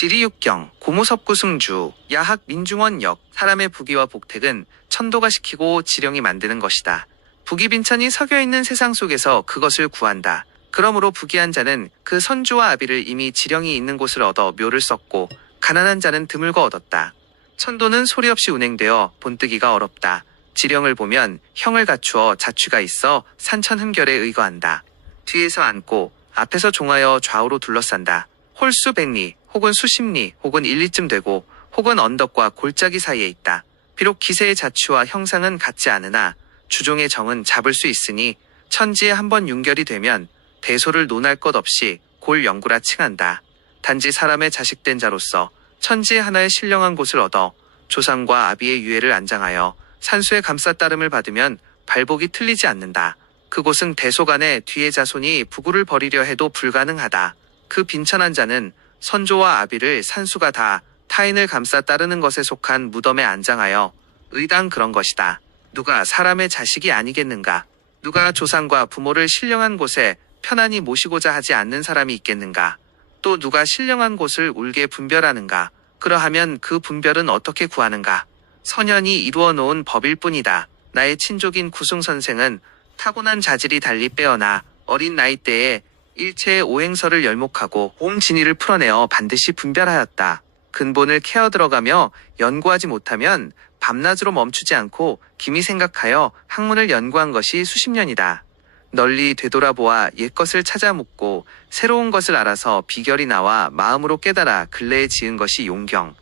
지리육경, 고모섭구승주, 야학 민중원역, 사람의 부귀와 복택은 천도가 시키고 지령이 만드는 것이다. 부귀빈천이 섞여있는 세상 속에서 그것을 구한다. 그러므로 부귀한 자는 그 선주와 아비를 이미 지령이 있는 곳을 얻어 묘를 썼고, 가난한 자는 드물고 얻었다. 천도는 소리 없이 운행되어 본뜨기가 어렵다. 지령을 보면 형을 갖추어 자취가 있어 산천흠결에 의거한다. 뒤에서 앉고 앞에서 종하여 좌우로 둘러싼다. 홀수 100리 혹은 수십 리 혹은 1리쯤 되고 혹은 언덕과 골짜기 사이에 있다. 비록 기세의 자취와 형상은 같지 않으나 주종의 정은 잡을 수 있으니 천지에 한번 윤결이 되면 대소를 논할 것 없이 골영구라 칭한다. 단지 사람의 자식된 자로서 천지에 하나의 신령한 곳을 얻어 조상과 아비의 유해를 안장하여 산수의 감싸 따름을 받으면 발복이 틀리지 않는다. 그곳은 대소간에 뒤의 자손이 부구를 벌이려 해도 불가능하다. 그 빈천한 자는 선조와 아비를 산수가 다 타인을 감싸 따르는 것에 속한 무덤에 안장하여 의당 그런 것이다. 누가 사람의 자식이 아니겠는가? 누가 조상과 부모를 신령한 곳에 편안히 모시고자 하지 않는 사람이 있겠는가? 또 누가 신령한 곳을 울게 분별하는가? 그러하면 그 분별은 어떻게 구하는가? 선현이 이루어 놓은 법일 뿐이다. 나의 친족인 구승선생은 타고난 자질이 달리 빼어나 어린 나이때에 일체의 오행설을 열목하고 온 진리를 풀어내어 반드시 분별하였다. 근본을 캐어 들어가며 연구하지 못하면 밤낮으로 멈추지 않고 김히 생각하여 학문을 연구한 것이 수십 년이다. 널리 되돌아보아 옛것을 찾아 묻고 새로운 것을 알아서 비결이 나와 마음으로 깨달아 근래에 지은 것이 용경,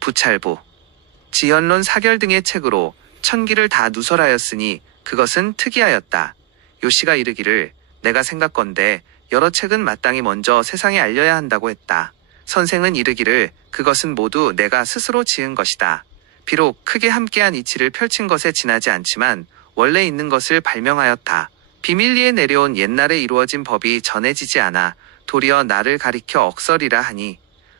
부찰부, 지연론 사결 등의 책으로 천기를 다 누설하였으니 그것은 특이하였다. 요시가 이르기를 내가 생각건대 여러 책은 마땅히 먼저 세상에 알려야 한다고 했다. 선생은 이르기를 그것은 모두 내가 스스로 지은 것이다. 비록 크게 함께한 이치를 펼친 것에 지나지 않지만 원래 있는 것을 발명하였다. 비밀리에 내려온 옛날에 이루어진 법이 전해지지 않아 도리어 나를 가리켜 억설이라 하니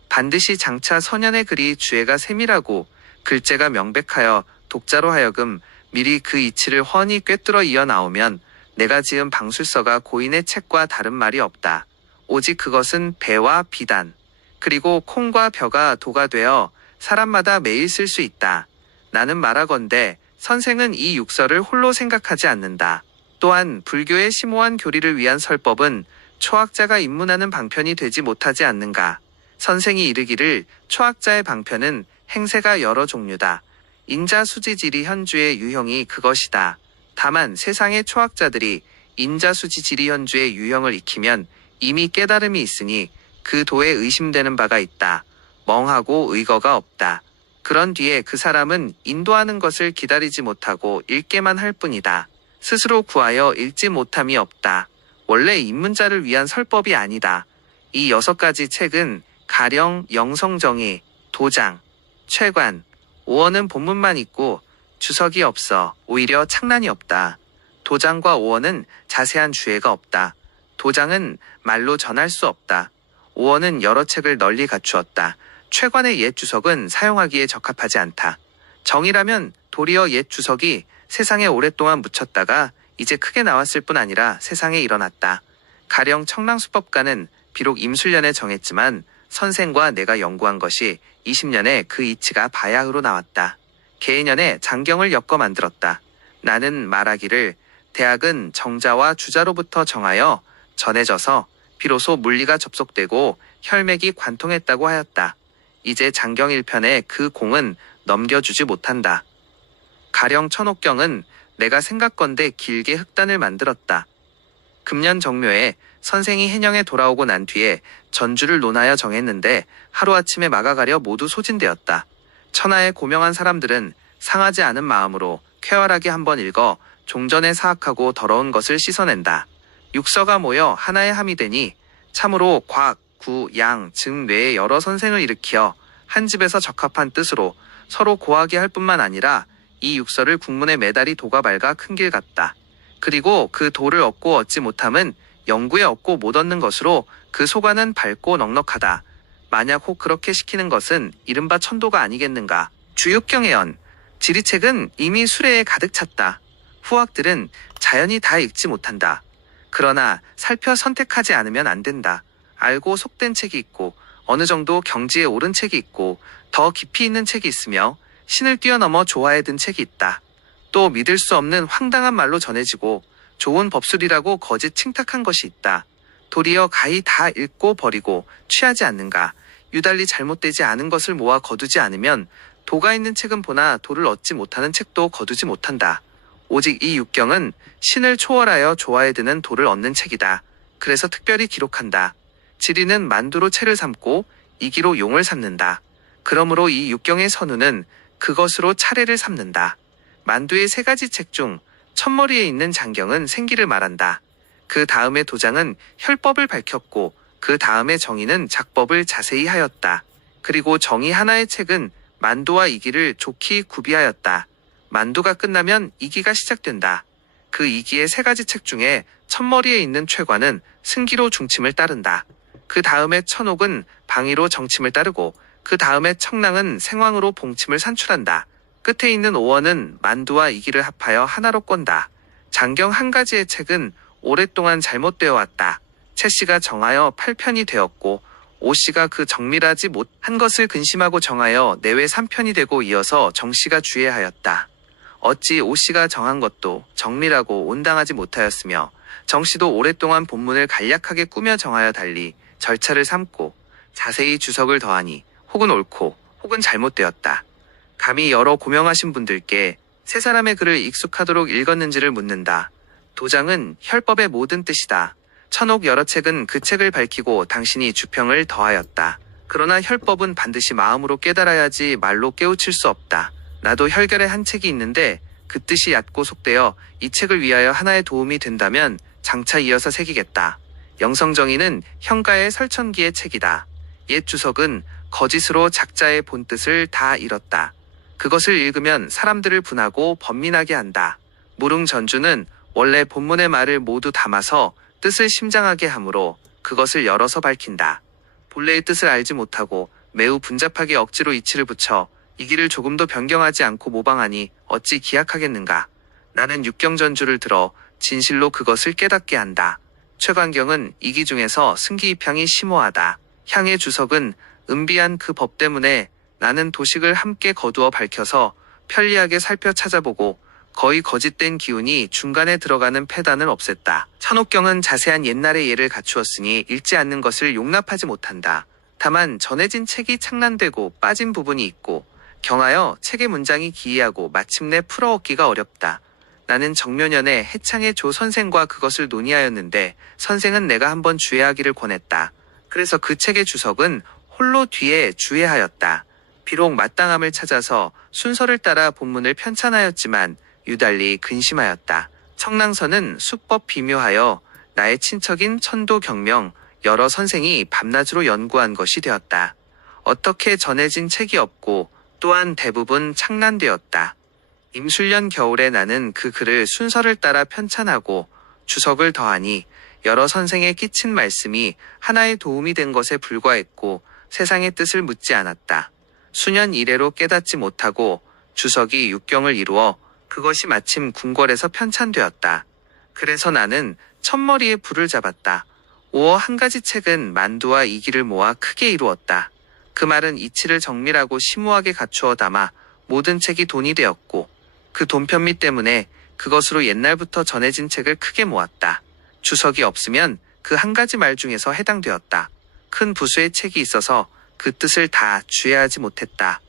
반드시 장차 선현의 글이 주애가 세밀하고 글재가 명백하여 독자로 하여금 미리 그 이치를 훤히 꿰뚫어 이어 나오면 내가 지은 방술서가 고인의 책과 다른 말이 없다. 오직 그것은 배와 비단 그리고 콩과 벼가 도가 되어 사람마다 매일 쓸 수 있다. 나는 말하건대 선생은 이 육설을 홀로 생각하지 않는다. 또한 불교의 심오한 교리를 위한 설법은 초학자가 입문하는 방편이 되지 못하지 않는가. 선생이 이르기를 초학자의 방편은 행세가 여러 종류다. 인자 수지지리 현주의 유형이 그것이다. 다만 세상의 초학자들이 인자 수지지리 현주의 유형을 익히면 이미 깨달음이 있으니 그 도에 의심되는 바가 있다. 멍하고 의거가 없다. 그런 뒤에 그 사람은 인도하는 것을 기다리지 못하고 읽게만 할 뿐이다. 스스로 구하여 읽지 못함이 없다. 원래 입문자를 위한 설법이 아니다. 이 6가지 책은 가령 영성정의, 도장, 최관, 오원은 본문만 있고 주석이 없어 오히려 창란이 없다. 도장과 오원은 자세한 주해가 없다. 도장은 말로 전할 수 없다. 오원은 여러 책을 널리 갖추었다. 최관의 옛 주석은 사용하기에 적합하지 않다. 정이라면 도리어 옛 주석이 세상에 오랫동안 묻혔다가 이제 크게 나왔을 뿐 아니라 세상에 일어났다. 가령 청랑수법가는 비록 임술년에 정했지만 선생과 내가 연구한 것이 20년에 그 이치가 바야흐로 나왔다. 계년에 장경을 엮어 만들었다. 나는 말하기를 대학은 정자와 주자로부터 정하여 전해져서 비로소 물리가 접속되고 혈맥이 관통했다고 하였다. 이제 장경 1편에 그 공은 넘겨주지 못한다. 가령 천옥경은 내가 생각건대 길게 흑단을 만들었다. 금년 정묘에 선생이 해령에 돌아오고 난 뒤에 전주를 논하여 정했는데 하루아침에 막아가려 모두 소진되었다. 천하의 고명한 사람들은 상하지 않은 마음으로 쾌활하게 한번 읽어 종전에 사악하고 더러운 것을 씻어낸다. 육서가 모여 하나의 함이 되니 참으로 곽, 구, 양, 증, 뇌의 여러 선생을 일으켜 한 집에서 적합한 뜻으로 서로 고하게 할 뿐만 아니라 이 육서를 국문에 매달이 도가 밝아 큰 길 같다. 그리고 그 도를 얻고 얻지 못함은 영구에 얻고 못 얻는 것으로 그 소관은 밝고 넉넉하다. 만약 혹 그렇게 시키는 것은 이른바 천도가 아니겠는가. 주육경의언, 지리책은 이미 수레에 가득 찼다. 후학들은 자연히 다 읽지 못한다. 그러나 살펴 선택하지 않으면 안 된다. 알고 속된 책이 있고 어느 정도 경지에 오른 책이 있고 더 깊이 있는 책이 있으며 신을 뛰어넘어 조화에 든 책이 있다. 또 믿을 수 없는 황당한 말로 전해지고 좋은 법술이라고 거짓 칭탁한 것이 있다. 도리어 가히 다 읽고 버리고 취하지 않는가. 유달리 잘못되지 않은 것을 모아 거두지 않으면 도가 있는 책은 보나 도를 얻지 못하는 책도 거두지 못한다. 오직 이 육경은 신을 초월하여 조화에 드는 도를 얻는 책이다. 그래서 특별히 기록한다. 지리는 만두로 채를 삼고 이기로 용을 삼는다. 그러므로 이 육경의 선우는 그것으로 차례를 삼는다. 만두의 세 가지 책 중 첫머리에 있는 장경은 생기를 말한다. 그 다음에 도장은 혈법을 밝혔고 그 다음에 정의는 작법을 자세히 하였다. 그리고 정의 하나의 책은 만두와 이기를 좋게 구비하였다. 만두가 끝나면 이기가 시작된다. 그 이기의 세 가지 책 중에 첫머리에 있는 최관은 승기로 중침을 따른다. 그 다음에 천옥은 방위로 정침을 따르고 그 다음에 청랑은 생황으로 봉침을 산출한다. 끝에 있는 오원은 만두와 이기를 합하여 하나로 꼰다. 장경 한 가지의 책은 오랫동안 잘못되어 왔다. 채씨가 정하여 8편이 되었고 오씨가 그 정밀하지 못한 것을 근심하고 정하여 내외 3편이 되고 이어서 정씨가 주의하였다. 어찌 오씨가 정한 것도 정밀하고 온당하지 못하였으며 정씨도 오랫동안 본문을 간략하게 꾸며 정하여 달리 절차를 삼고 자세히 주석을 더하니 혹은 옳고 혹은 잘못되었다. 감히 여러 고명하신 분들께 세 사람의 글을 익숙하도록 읽었는지를 묻는다. 도장은 혈법의 모든 뜻이다. 천옥 여러 책은 그 책을 밝히고 당신이 주평을 더하였다. 그러나 혈법은 반드시 마음으로 깨달아야지 말로 깨우칠 수 없다. 나도 혈결에 한 책이 있는데 그 뜻이 얕고 속되어 이 책을 위하여 하나의 도움이 된다면 장차 이어서 새기겠다. 영성정의는 형가의 설천기의 책이다. 옛 주석은 거짓으로 작자의 본뜻을 다 잃었다. 그것을 읽으면 사람들을 분하고 번민하게 한다. 무릉전주는 원래 본문의 말을 모두 담아서 뜻을 심장하게 하므로 그것을 열어서 밝힌다. 본래의 뜻을 알지 못하고 매우 분잡하게 억지로 이치를 붙여 이기를 조금도 변경하지 않고 모방하니 어찌 기약하겠는가. 나는 육경전주를 들어 진실로 그것을 깨닫게 한다. 최관경은 이기 중에서 승기 입향이 심오하다. 향의 주석은 은비한 그 법 때문에 나는 도식을 함께 거두어 밝혀서 편리하게 살펴 찾아보고 거의 거짓된 기운이 중간에 들어가는 폐단을 없앴다. 천옥경은 자세한 옛날의 예를 갖추었으니 읽지 않는 것을 용납하지 못한다. 다만 전해진 책이 창난되고 빠진 부분이 있고 경하여 책의 문장이 기이하고 마침내 풀어얻기가 어렵다. 나는 정묘년에 해창의 조 선생과 그것을 논의하였는데 선생은 내가 한번 주의하기를 권했다. 그래서 그 책의 주석은 홀로 뒤에 주의하였다. 비록 마땅함을 찾아서 순서를 따라 본문을 편찬하였지만 유달리 근심하였다. 청랑서는 수법 비묘하여 나의 친척인 천도경명 여러 선생이 밤낮으로 연구한 것이 되었다. 어떻게 전해진 책이 없고 또한 대부분 창난되었다. 임술년 겨울에 나는 그 글을 순서를 따라 편찬하고 주석을 더하니 여러 선생의 끼친 말씀이 하나의 도움이 된 것에 불과했고 세상의 뜻을 묻지 않았다. 수년 이래로 깨닫지 못하고 주석이 육경을 이루어 그것이 마침 궁궐에서 편찬되었다. 그래서 나는 첫머리에 불을 잡았다. 오어 한 가지 책은 만두와 이기를 모아 크게 이루었다. 그 말은 이치를 정밀하고 심오하게 갖추어 담아 모든 책이 돈이 되었고 그 돈편미 때문에 그것으로 옛날부터 전해진 책을 크게 모았다. 주석이 없으면 그 한 가지 말 중에서 해당되었다. 큰 부수의 책이 있어서 그 뜻을 다 주의하지 못했다.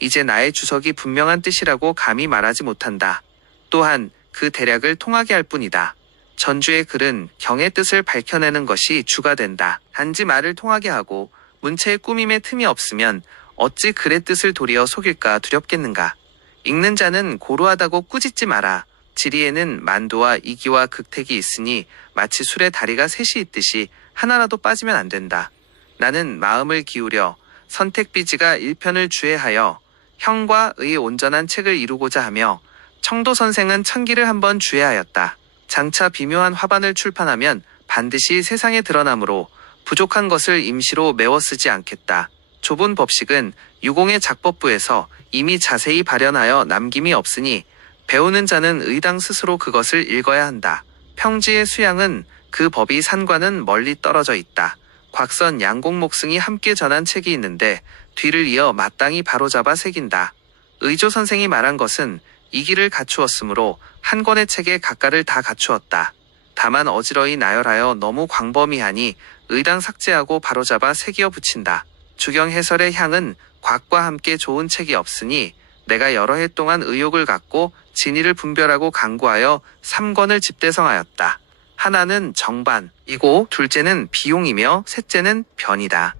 이제 나의 주석이 분명한 뜻이라고 감히 말하지 못한다. 또한 그 대략을 통하게 할 뿐이다. 전주의 글은 경의 뜻을 밝혀내는 것이 주가 된다. 단지 말을 통하게 하고 문체의 꾸밈의 틈이 없으면 어찌 글의 뜻을 도리어 속일까 두렵겠는가. 읽는 자는 고루하다고 꾸짖지 마라. 지리에는 만두와 이기와 극택이 있으니 마치 술에 다리가 셋이 있듯이 하나라도 빠지면 안 된다. 나는 마음을 기울여 선택비지가 1편을 주애하여 형과 의 온전한 책을 이루고자 하며 청도 선생은 천기를 한번 주애하였다. 장차 비묘한 화반을 출판하면 반드시 세상에 드러나므로 부족한 것을 임시로 메워 쓰지 않겠다. 좁은 법식은 유공의 작법부에서 이미 자세히 발현하여 남김이 없으니 배우는 자는 의당 스스로 그것을 읽어야 한다. 평지의 수양은 그 법이 산과는 멀리 떨어져 있다. 곽선 양곡목승이 함께 전한 책이 있는데 뒤를 이어 마땅히 바로잡아 새긴다. 의조 선생이 말한 것은 이 길을 갖추었으므로 한 권의 책에 각가를 다 갖추었다. 다만 어지러이 나열하여 너무 광범위하니 의당 삭제하고 바로잡아 새기어 붙인다. 주경 해설의 향은 곽과 함께 좋은 책이 없으니 내가 여러 해 동안 의욕을 갖고 진의를 분별하고 강구하여 3권을 집대성하였다. 하나는 정반이고 둘째는 비용이며 셋째는 변이다.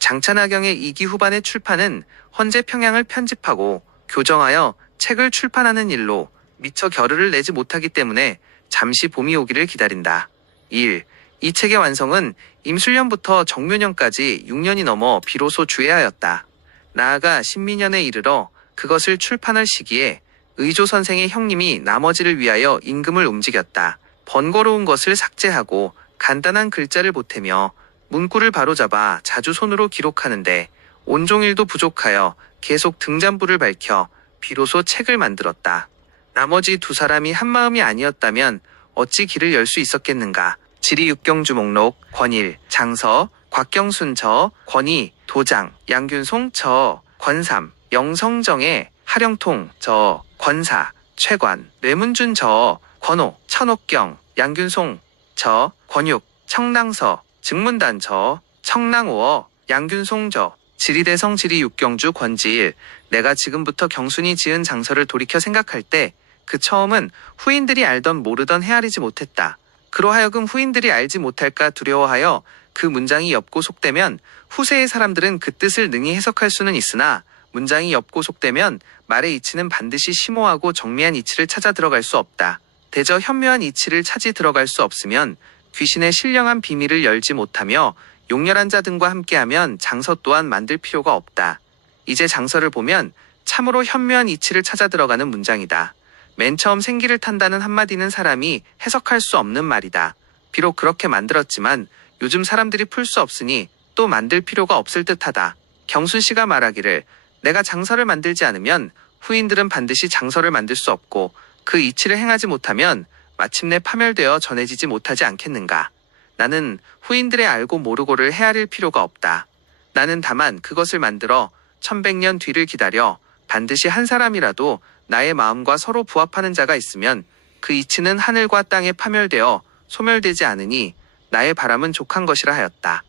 장차나경의 2기 후반의 출판은 헌재 평양을 편집하고 교정하여 책을 출판하는 일로 미처 결의를 내지 못하기 때문에 잠시 봄이 오기를 기다린다. 1. 이 책의 완성은 임술년부터 정묘년까지 6년이 넘어 비로소 주애하였다. 나아가 신민년에 이르러 그것을 출판할 시기에 의조 선생의 형님이 나머지를 위하여 임금을 움직였다. 번거로운 것을 삭제하고 간단한 글자를 보태며 문구를 바로잡아 자주 손으로 기록하는데 온종일도 부족하여 계속 등잔부를 밝혀 비로소 책을 만들었다. 나머지 두 사람이 한마음이 아니었다면 어찌 길을 열 수 있었겠는가. 지리육경주 목록, 권일, 장서, 곽경순 저, 권희, 도장, 양균송 저, 권삼, 영성정의, 하령통 저, 권사, 최관, 뇌문준 저, 권호, 천옥경, 양균송 저, 권육, 청랑서, 증문단 저, 청랑오어, 양균송 저, 지리대성 지리육경주 권지일. 내가 지금부터 경순이 지은 장서를 돌이켜 생각할 때 그 처음은 후인들이 알던 모르던 헤아리지 못했다. 그로하여금 후인들이 알지 못할까 두려워하여 그 문장이 엽고 속되면 후세의 사람들은 그 뜻을 능히 해석할 수는 있으나 문장이 엽고 속되면 말의 이치는 반드시 심오하고 정미한 이치를 찾아 들어갈 수 없다. 대저 현묘한 이치를 찾이 들어갈 수 없으면 귀신의 신령한 비밀을 열지 못하며 용렬한 자 등과 함께하면 장서 또한 만들 필요가 없다. 이제 장서를 보면 참으로 현묘한 이치를 찾아 들어가는 문장이다. 맨 처음 생기를 탄다는 한마디는 사람이 해석할 수 없는 말이다. 비록 그렇게 만들었지만 요즘 사람들이 풀 수 없으니 또 만들 필요가 없을 듯하다. 경순 씨가 말하기를 내가 장서를 만들지 않으면 후인들은 반드시 장서를 만들 수 없고 그 이치를 행하지 못하면 마침내 파멸되어 전해지지 못하지 않겠는가. 나는 후인들의 알고 모르고를 헤아릴 필요가 없다. 나는 다만 그것을 만들어 1100년 뒤를 기다려 반드시 한 사람이라도 나의 마음과 서로 부합하는 자가 있으면 그 이치는 하늘과 땅에 파멸되어 소멸되지 않으니 나의 바람은 족한 것이라 하였다.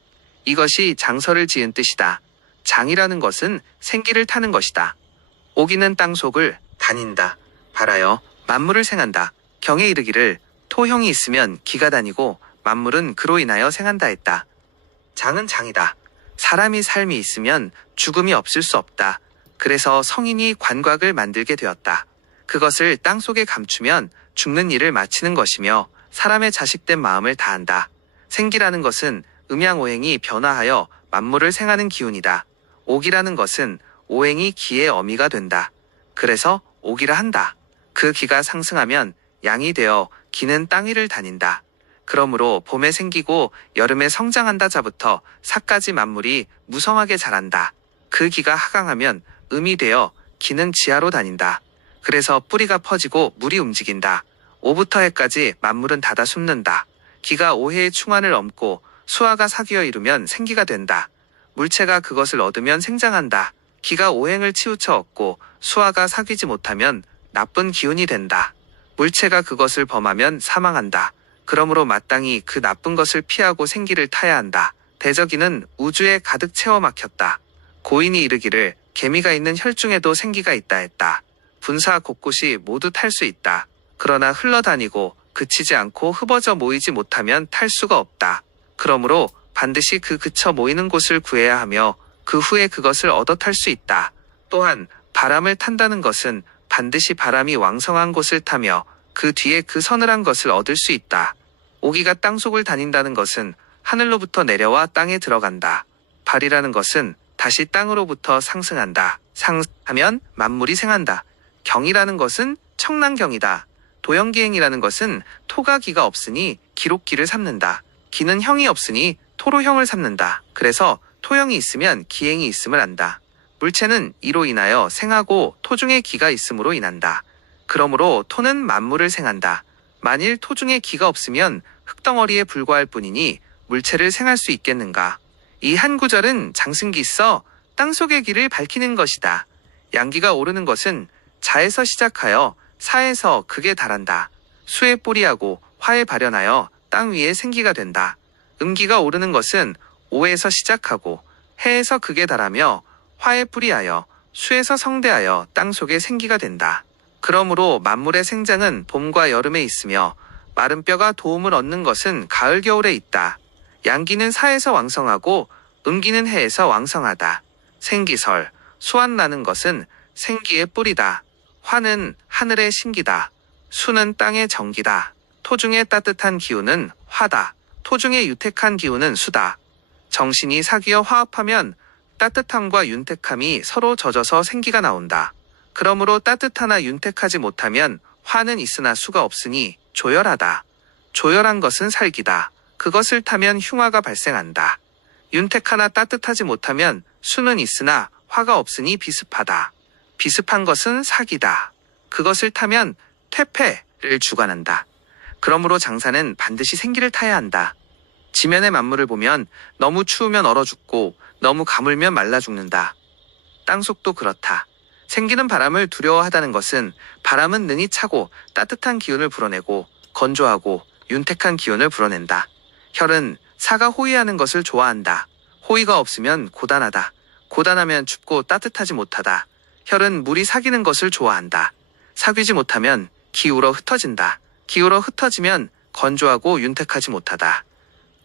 이것이 장서를 지은 뜻이다. 장이라는 것은 생기를 타는 것이다. 오기는 땅속을 다닌다. 발하여 만물을 생한다. 경에 이르기를 토형이 있으면 기가 다니고 만물은 그로 인하여 생한다 했다. 장은 장이다. 사람이 삶이 있으면 죽음이 없을 수 없다. 그래서 성인이 관곽을 만들게 되었다. 그것을 땅속에 감추면 죽는 일을 마치는 것이며 사람의 자식된 마음을 다한다. 생기라는 것은 음양오행이 변화하여 만물을 생하는 기운이다. 오기라는 것은 오행이 기의 어미가 된다. 그래서 오기라 한다. 그 기가 상승하면 양이 되어 기는 땅 위를 다닌다. 그러므로 봄에 생기고 여름에 성장한다 자부터 사까지 만물이 무성하게 자란다. 그 기가 하강하면 음이 되어 기는 지하로 다닌다. 그래서 뿌리가 퍼지고 물이 움직인다. 오부터 해까지 만물은 닫아 숨는다. 기가 오해의 충환을 엄고 수화가 사귀어 이루면 생기가 된다. 물체가 그것을 얻으면 생장한다. 기가 오행을 치우쳐 얻고 수화가 사귀지 못하면 나쁜 기운이 된다. 물체가 그것을 범하면 사망한다. 그러므로 마땅히 그 나쁜 것을 피하고 생기를 타야 한다. 대저기는 우주에 가득 채워 막혔다. 고인이 이르기를 개미가 있는 혈중에도 생기가 있다 했다. 분사 곳곳이 모두 탈 수 있다. 그러나 흘러다니고 그치지 않고 흩어져 모이지 못하면 탈 수가 없다. 그러므로 반드시 그 그쳐 모이는 곳을 구해야 하며 그 후에 그것을 얻어 탈 수 있다. 또한 바람을 탄다는 것은 반드시 바람이 왕성한 곳을 타며 그 뒤에 그 서늘한 것을 얻을 수 있다. 오기가 땅속을 다닌다는 것은 하늘로부터 내려와 땅에 들어간다. 발이라는 것은 다시 땅으로부터 상승한다. 상하면 만물이 생한다. 경이라는 것은 청랑경이다. 도형기행이라는 것은 토가 기가 없으니 기록기를 삼는다. 기는 형이 없으니 토로 형을 삼는다. 그래서 토형이 있으면 기행이 있음을 안다. 물체는 이로 인하여 생하고 토중에 기가 있음으로 인한다. 그러므로 토는 만물을 생한다. 만일 토중에 기가 없으면 흙덩어리에 불과할 뿐이니 물체를 생할 수 있겠는가. 이 한 구절은 장승기 써 땅속의 길을 밝히는 것이다. 양기가 오르는 것은 자에서 시작하여 사에서 극에 달한다. 수의 뿌리하고 화에 발현하여 땅 위에 생기가 된다. 음기가 오르는 것은 오에서 시작하고 해에서 극에 달하며 화에 뿌리하여 수에서 성대하여 땅 속에 생기가 된다. 그러므로 만물의 생장은 봄과 여름에 있으며 마른 뼈가 도움을 얻는 것은 가을 겨울에 있다. 양기는 사에서 왕성하고 음기는 해에서 왕성하다. 생기설, 수완 나는 것은 생기의 뿌리다. 화는 하늘의 신기다. 수는 땅의 정기다. 토중의 따뜻한 기운은 화다. 토중의 유택한 기운은 수다. 정신이 사귀어 화합하면 따뜻함과 윤택함이 서로 젖어서 생기가 나온다. 그러므로 따뜻하나 윤택하지 못하면 화는 있으나 수가 없으니 조열하다. 조열한 것은 살기다. 그것을 타면 흉화가 발생한다. 윤택하나 따뜻하지 못하면 수는 있으나 화가 없으니 비습하다. 비습한 것은 사기다. 그것을 타면 퇴폐를 주관한다. 그러므로 장사는 반드시 생기를 타야 한다. 지면의 만물을 보면 너무 추우면 얼어 죽고 너무 가물면 말라 죽는다. 땅속도 그렇다. 생기는 바람을 두려워하다는 것은 바람은 능히 차고 따뜻한 기운을 불어내고 건조하고 윤택한 기운을 불어낸다. 혈은 사가 호의하는 것을 좋아한다. 호의가 없으면 고단하다. 고단하면 춥고 따뜻하지 못하다. 혈은 물이 사귀는 것을 좋아한다. 사귀지 못하면 기울어 흩어진다. 기울어 흩어지면 건조하고 윤택하지 못하다.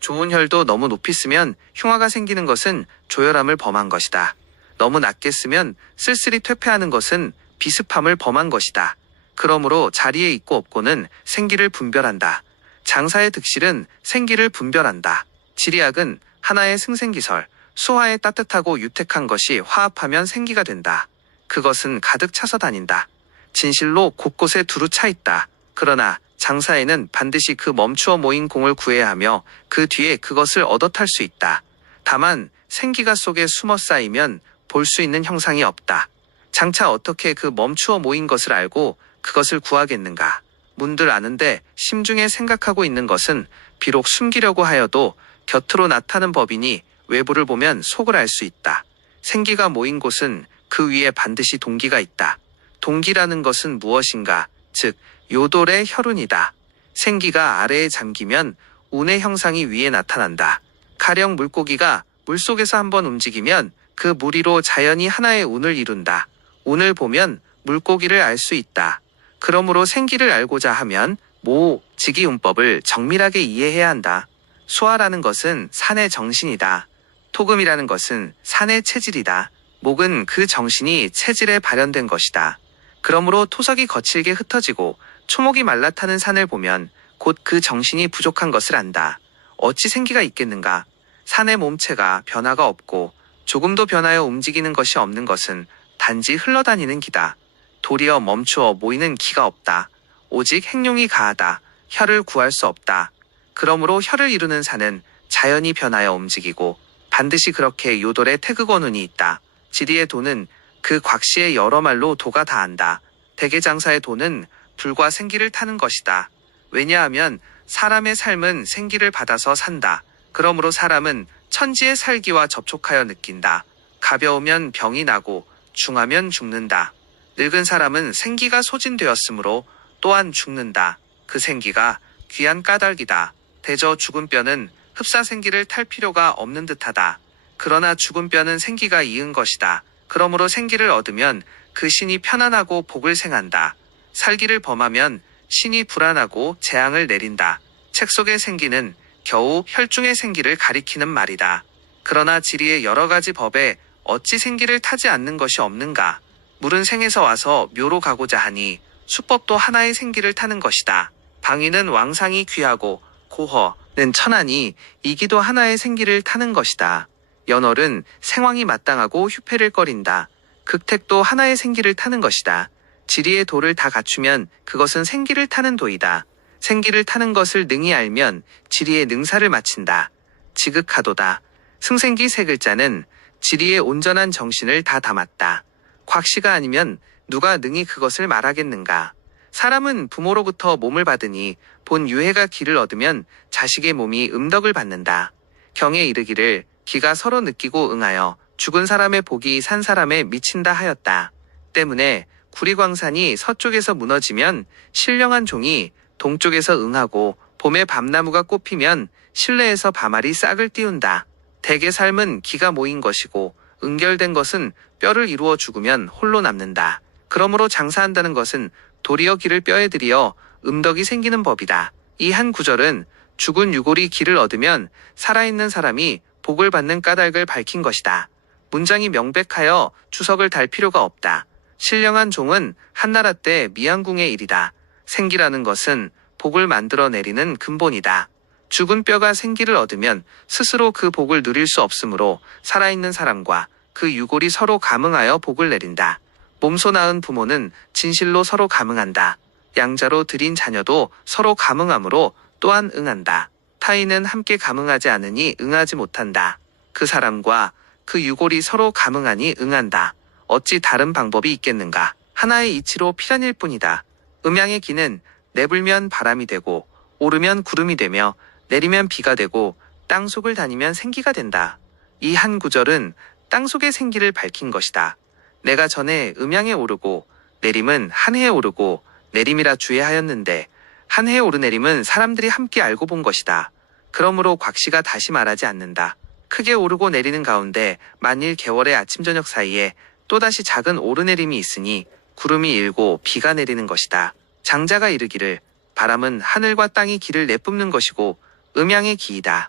좋은 혈도 너무 높이 쓰면 흉화가 생기는 것은 조열함을 범한 것이다. 너무 낮게 쓰면 쓸쓸히 퇴폐하는 것은 비습함을 범한 것이다. 그러므로 자리에 있고 없고는 생기를 분별한다. 장사의 득실은 생기를 분별한다. 지리학은 하나의 승생기설, 수화에 따뜻하고 유택한 것이 화합하면 생기가 된다. 그것은 가득 차서 다닌다. 진실로 곳곳에 두루 차 있다. 그러나 장사에는 반드시 그 멈추어 모인 공을 구해야 하며 그 뒤에 그것을 얻어 탈 수 있다. 다만 생기가 속에 숨어 쌓이면 볼 수 있는 형상이 없다. 장차 어떻게 그 멈추어 모인 것을 알고 그것을 구하겠는가. 문들 아는데 심중에 생각하고 있는 것은 비록 숨기려고 하여도 곁으로 나타나는 법이니 외부를 보면 속을 알 수 있다. 생기가 모인 곳은 그 위에 반드시 동기가 있다. 동기라는 것은 무엇인가? 즉 요돌의 혈운이다. 생기가 아래에 잠기면 운의 형상이 위에 나타난다. 가령 물고기가 물속에서 한번 움직이면 그 무리로 자연히 하나의 운을 이룬다. 운을 보면 물고기를 알 수 있다. 그러므로 생기를 알고자 하면 모, 직이운법을 정밀하게 이해해야 한다. 수화라는 것은 산의 정신이다. 토금이라는 것은 산의 체질이다. 목은 그 정신이 체질에 발현된 것이다. 그러므로 토석이 거칠게 흩어지고 초목이 말라타는 산을 보면 곧 그 정신이 부족한 것을 안다. 어찌 생기가 있겠는가? 산의 몸체가 변화가 없고 조금도 변하여 움직이는 것이 없는 것은 단지 흘러다니는 기다. 도리어 멈추어 모이는 기가 없다. 오직 행용이 가하다. 혈을 구할 수 없다. 그러므로 혈을 이루는 산은 자연히 변하여 움직이고 반드시 그렇게 요돌의 태극원운이 있다. 지리의 도는 그 곽시의 여러 말로 도가 다한다. 대개장사의 도는 불과 생기를 타는 것이다. 왜냐하면 사람의 삶은 생기를 받아서 산다. 그러므로 사람은 천지의 살기와 접촉하여 느낀다. 가벼우면 병이 나고 중하면 죽는다. 늙은 사람은 생기가 소진되었으므로 또한 죽는다. 그 생기가 귀한 까닭이다. 대저 죽은 뼈는 흡사 생기를 탈 필요가 없는 듯하다. 그러나 죽은 뼈는 생기가 이은 것이다. 그러므로 생기를 얻으면 그 신이 편안하고 복을 생한다. 살기를 범하면 신이 불안하고 재앙을 내린다. 책 속의 생기는 겨우 혈중의 생기를 가리키는 말이다. 그러나 지리의 여러 가지 법에 어찌 생기를 타지 않는 것이 없는가? 물은 생에서 와서 묘로 가고자 하니 수법도 하나의 생기를 타는 것이다. 방위는 왕상이 귀하고 고허는 천하니 이기도 하나의 생기를 타는 것이다. 연월은 생황이 마땅하고 휴폐를 꺼린다. 극택도 하나의 생기를 타는 것이다. 지리의 도를 다 갖추면 그것은 생기를 타는 도이다. 생기를 타는 것을 능히 알면 지리의 능사를 마친다. 지극하도다. 승생기 세 글자는 지리의 온전한 정신을 다 담았다. 곽시가 아니면 누가 능히 그것을 말하겠는가. 사람은 부모로부터 몸을 받으니 본 유해가 기를 얻으면 자식의 몸이 음덕을 받는다. 경에 이르기를 기가 서로 느끼고 응하여 죽은 사람의 복이 산 사람에 미친다 하였다. 때문에 구리광산이 서쪽에서 무너지면 신령한 종이 동쪽에서 응하고 봄에 밤나무가 꽃피면 실내에서 밤알이 싹을 띄운다. 대개 삶은 기가 모인 것이고 응결된 것은 뼈를 이루어 죽으면 홀로 남는다. 그러므로 장사한다는 것은 도리어 기를 뼈에 들이어 음덕이 생기는 법이다. 이 한 구절은 죽은 유골이 기를 얻으면 살아있는 사람이 복을 받는 까닭을 밝힌 것이다. 문장이 명백하여 주석을 달 필요가 없다. 신령한 종은 한나라 때 미양궁의 일이다. 생기라는 것은 복을 만들어내리는 근본이다. 죽은 뼈가 생기를 얻으면 스스로 그 복을 누릴 수 없으므로 살아있는 사람과 그 유골이 서로 감응하여 복을 내린다. 몸소 낳은 부모는 진실로 서로 감응한다. 양자로 들인 자녀도 서로 감응하므로 또한 응한다. 타인은 함께 감응하지 않으니 응하지 못한다. 그 사람과 그 유골이 서로 감응하니 응한다. 어찌 다른 방법이 있겠는가. 하나의 이치로 필연일 뿐이다. 음양의 기는 내불면 바람이 되고 오르면 구름이 되며 내리면 비가 되고 땅속을 다니면 생기가 된다. 이 한 구절은 땅속의 생기를 밝힌 것이다. 내가 전에 음양에 오르고 내림은 한해에 오르고 내림이라 주의하였는데 한해에 오르내림은 사람들이 함께 알고 본 것이다. 그러므로 곽씨가 다시 말하지 않는다. 크게 오르고 내리는 가운데 만일 개월의 아침 저녁 사이에 또다시 작은 오르내림이 있으니 구름이 일고 비가 내리는 것이다. 장자가 이르기를 바람은 하늘과 땅이 기를 내뿜는 것이고 음양의 기이다.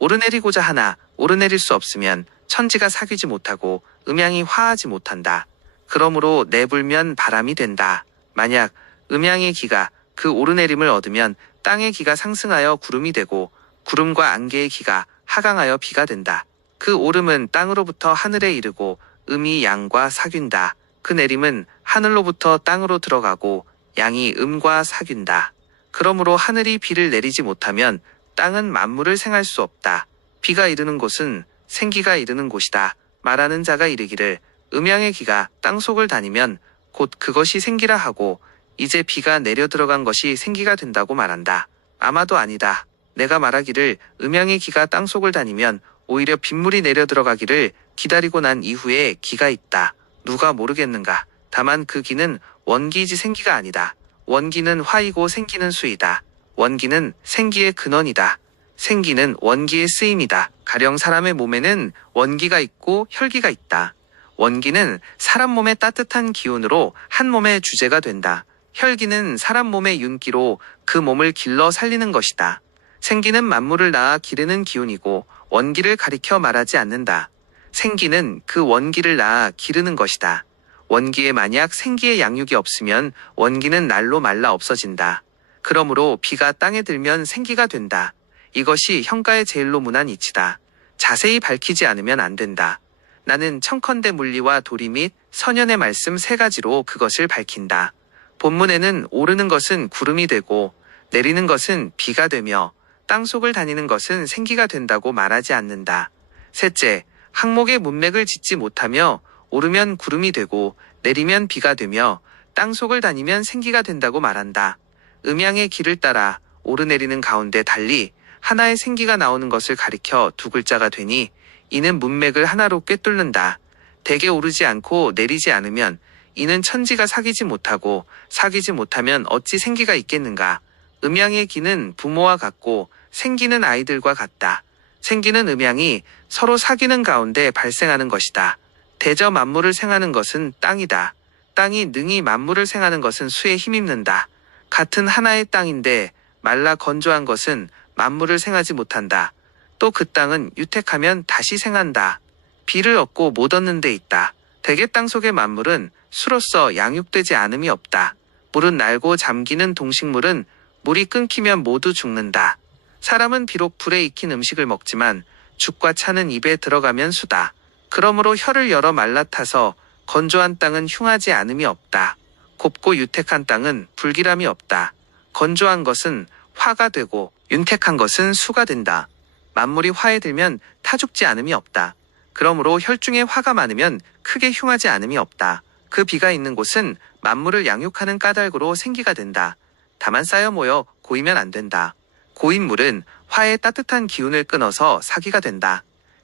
오르내리고자 하나 오르내릴 수 없으면 천지가 사귀지 못하고 음양이 화하지 못한다. 그러므로 내불면 바람이 된다. 만약 음양의 기가 그 오르내림을 얻으면 땅의 기가 상승하여 구름이 되고 구름과 안개의 기가 하강하여 비가 된다. 그 오름은 땅으로부터 하늘에 이르고 음이 양과 사귄다. 그 내림은 하늘로부터 땅으로 들어가고 양이 음과 사귄다. 그러므로 하늘이 비를 내리지 못하면 땅은 만물을 생할 수 없다. 비가 이르는 곳은 생기가 이르는 곳이다. 말하는 자가 이르기를 음양의 기가 땅속을 다니면 곧 그것이 생기라 하고 이제 비가 내려 들어간 것이 생기가 된다고 말한다. 아마도 아니다. 내가 말하기를 음양의 기가 땅속을 다니면 오히려 빗물이 내려 들어가기를 기다리고 난 이후에 기가 있다. 누가 모르겠는가. 다만 그 기는 원기이지 생기가 아니다. 원기는 화이고 생기는 수이다. 원기는 생기의 근원이다. 생기는 원기의 쓰임이다. 가령 사람의 몸에는 원기가 있고 혈기가 있다. 원기는 사람 몸의 따뜻한 기운으로 한 몸의 주제가 된다. 혈기는 사람 몸의 윤기로 그 몸을 길러 살리는 것이다. 생기는 만물을 낳아 기르는 기운이고 원기를 가리켜 말하지 않는다. 생기는 그 원기를 낳아 기르는 것이다. 원기에 만약 생기의 양육이 없으면 원기는 날로 말라 없어진다. 그러므로 비가 땅에 들면 생기가 된다. 이것이 현가의 제일로 문한 이치다. 자세히 밝히지 않으면 안 된다. 나는 청컨대 물리와 도리 및 선현의 말씀 세 가지로 그것을 밝힌다. 본문에는 오르는 것은 구름이 되고 내리는 것은 비가 되며 땅속을 다니는 것은 생기가 된다고 말하지 않는다. 셋째, 항목의 문맥을 짓지 못하며 오르면 구름이 되고 내리면 비가 되며 땅속을 다니면 생기가 된다고 말한다. 음양의 길을 따라 오르내리는 가운데 달리 하나의 생기가 나오는 것을 가리켜 두 글자가 되니 이는 문맥을 하나로 꿰뚫는다. 대개 오르지 않고 내리지 않으면 이는 천지가 사귀지 못하고 사귀지 못하면 어찌 생기가 있겠는가. 음양의 기는 부모와 같고 생기는 아이들과 같다. 생기는 음양이 서로 사귀는 가운데 발생하는 것이다. 대저 만물을 생하는 것은 땅이다. 땅이 능히 만물을 생하는 것은 수에 힘입는다. 같은 하나의 땅인데 말라 건조한 것은 만물을 생하지 못한다. 또 그 땅은 유택하면 다시 생한다. 비를 얻고 못 얻는 데 있다. 대개 땅 속의 만물은 수로서 양육되지 않음이 없다. 물은 날고 잠기는 동식물은 물이 끊기면 모두 죽는다. 사람은 비록 불에 익힌 음식을 먹지만 죽과 차는 입에 들어가면 수다. 그러므로 혀를 열어 말라타서 건조한 땅은 흉하지 않음이 없다. 곱고 유택한 땅은 불길함이 없다. 건조한 것은 화가 되고 윤택한 것은 수가 된다. 만물이 화에 들면 타죽지 않음이 없다. 그러므로 혈중에 화가 많으면 크게 흉하지 않음이 없다. 그 비가 있는 곳은 만물을 양육하는 까닭으로 생기가 된다. 다만 쌓여 모여 고이면 안 된다. 고인 물은 화의 따뜻한 기운을 끊어서 사기가 된다.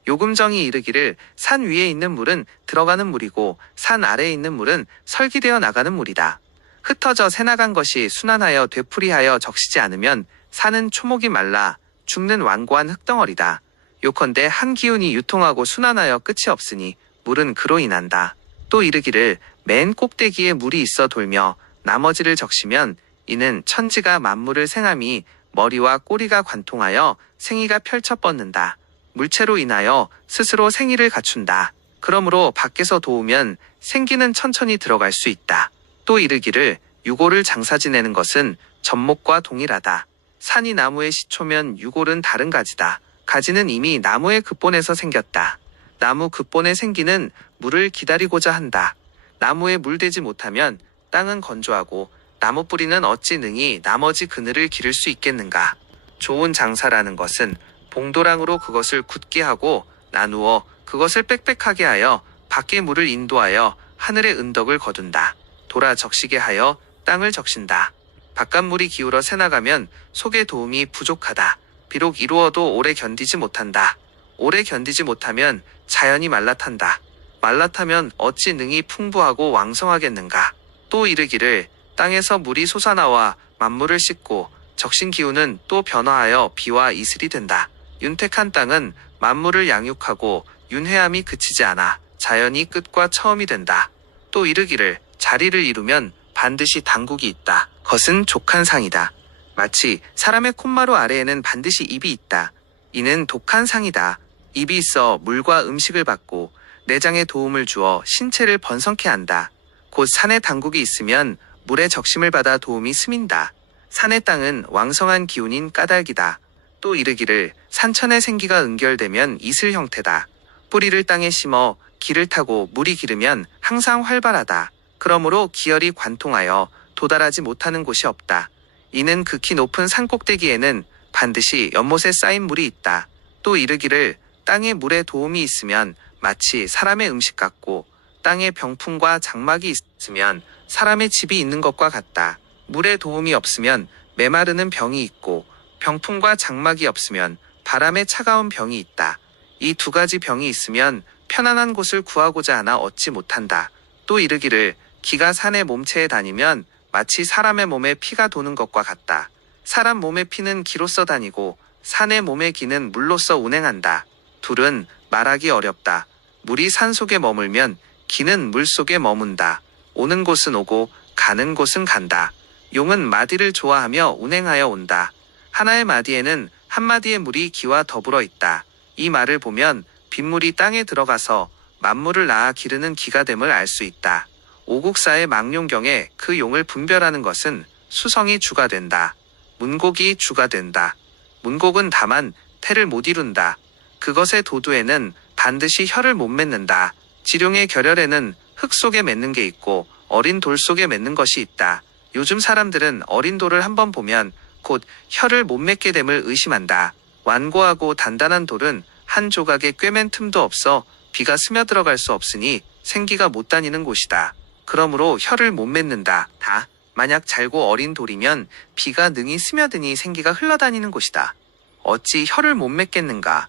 요금정이 이르기를 산 위에 있는 물은 들어가는 물이고 산 아래에 있는 물은 설기되어 나가는 물이다. 흩어져 새나간 것이 순환하여 되풀이하여 적시지 않으면 산은 초목이 말라 죽는 완고한 흙덩어리다. 요컨대 한 기운이 유통하고 순환하여 끝이 없으니 물은 그로 인한다. 또 이르기를 맨 꼭대기에 물이 있어 돌며 나머지를 적시면 이는 천지가 만물을 생함이 머리와 꼬리가 관통하여 생이가 펼쳐 뻗는다. 물체로 인하여 스스로 생이를 갖춘다. 그러므로 밖에서 도우면 생기는 천천히 들어갈 수 있다. 또 이르기를 유골을 장사 지내는 것은 젖목과 동일하다. 산이 나무의 시초면 유골은 다른 가지다. 가지는 이미 나무의 근본에서 생겼다. 나무 근본의 생기는 물을 기다리고자 한다. 나무에 물대지 못하면 땅은 건조하고 나무 뿌리는 어찌 능히 나머지 그늘을 기를 수 있겠는가. 좋은 장사라는 것은 봉도랑으로 그것을 굳게 하고 나누어 그것을 빽빽하게 하여 밖에 물을 인도하여 하늘의 은덕을 거둔다. 돌아 적시게 하여 땅을 적신다. 바깥물이 기울어 새나가면 속의 도움이 부족하다. 비록 이루어도 오래 견디지 못한다. 오래 견디지 못하면 자연이 말라탄다. 말라타면 어찌 능히 풍부하고 왕성하겠는가. 또 이르기를 땅에서 물이 솟아나와 만물을 씻고 적신 기운은 또 변화하여 비와 이슬이 된다. 윤택한 땅은 만물을 양육하고 윤회함이 그치지 않아 자연이 끝과 처음이 된다. 또 이르기를 자리를 이루면 반드시 당국이 있다. 것은 족한 상이다. 마치 사람의 콧마루 아래에는 반드시 입이 있다. 이는 독한 상이다. 입이 있어 물과 음식을 받고 내장에 도움을 주어 신체를 번성케 한다. 곧 산의 당국이 있으면 물의 적심을 받아 도움이 스민다. 산의 땅은 왕성한 기운인 까닭이다. 또 이르기를 산천의 생기가 응결되면 이슬 형태다. 뿌리를 땅에 심어 길을 타고 물이 기르면 항상 활발하다. 그러므로 기혈이 관통하여 도달하지 못하는 곳이 없다. 이는 극히 높은 산 꼭대기에는 반드시 연못에 쌓인 물이 있다. 또 이르기를 땅에 물에 도움이 있으면 마치 사람의 음식 같고 땅에 병풍과 장막이 있으면 사람의 집이 있는 것과 같다. 물에 도움이 없으면 메마르는 병이 있고 병풍과 장막이 없으면 바람에 차가운 병이 있다. 이 두 가지 병이 있으면 편안한 곳을 구하고자 하나 얻지 못한다. 또 이르기를 기가 산의 몸체에 다니면 마치 사람의 몸에 피가 도는 것과 같다. 사람 몸의 피는 기로써 다니고 산의 몸의 기는 물로써 운행한다. 둘은 말하기 어렵다. 물이 산 속에 머물면 기는 물 속에 머문다. 오는 곳은 오고 가는 곳은 간다. 용은 마디를 좋아하며 운행하여 온다. 하나의 마디에는 한 마디의 물이 기와 더불어 있다. 이 말을 보면 빗물이 땅에 들어가서 만물을 낳아 기르는 기가 됨을 알 수 있다. 오국사의 망룡경에 그 용을 분별하는 것은 수성이 주가 된다. 문곡이 주가 된다. 문곡은 다만 태를 못 이룬다. 그것의 도두에는 반드시 혀를 못 맺는다. 지룡의 결혈에는 흙 속에 맺는 게 있고 어린 돌 속에 맺는 것이 있다. 요즘 사람들은 어린 돌을 한번 보면 곧 혀를 못 맺게 됨을 의심한다. 완고하고 단단한 돌은 한 조각에 꿰맨 틈도 없어 비가 스며들어갈 수 없으니 생기가 못 다니는 곳이다. 그러므로 혀를 못 맺는다. 다 만약 잘고 어린 돌이면 비가 능히 스며드니 생기가 흘러다니는 곳이다. 어찌 혀를 못 맺겠는가.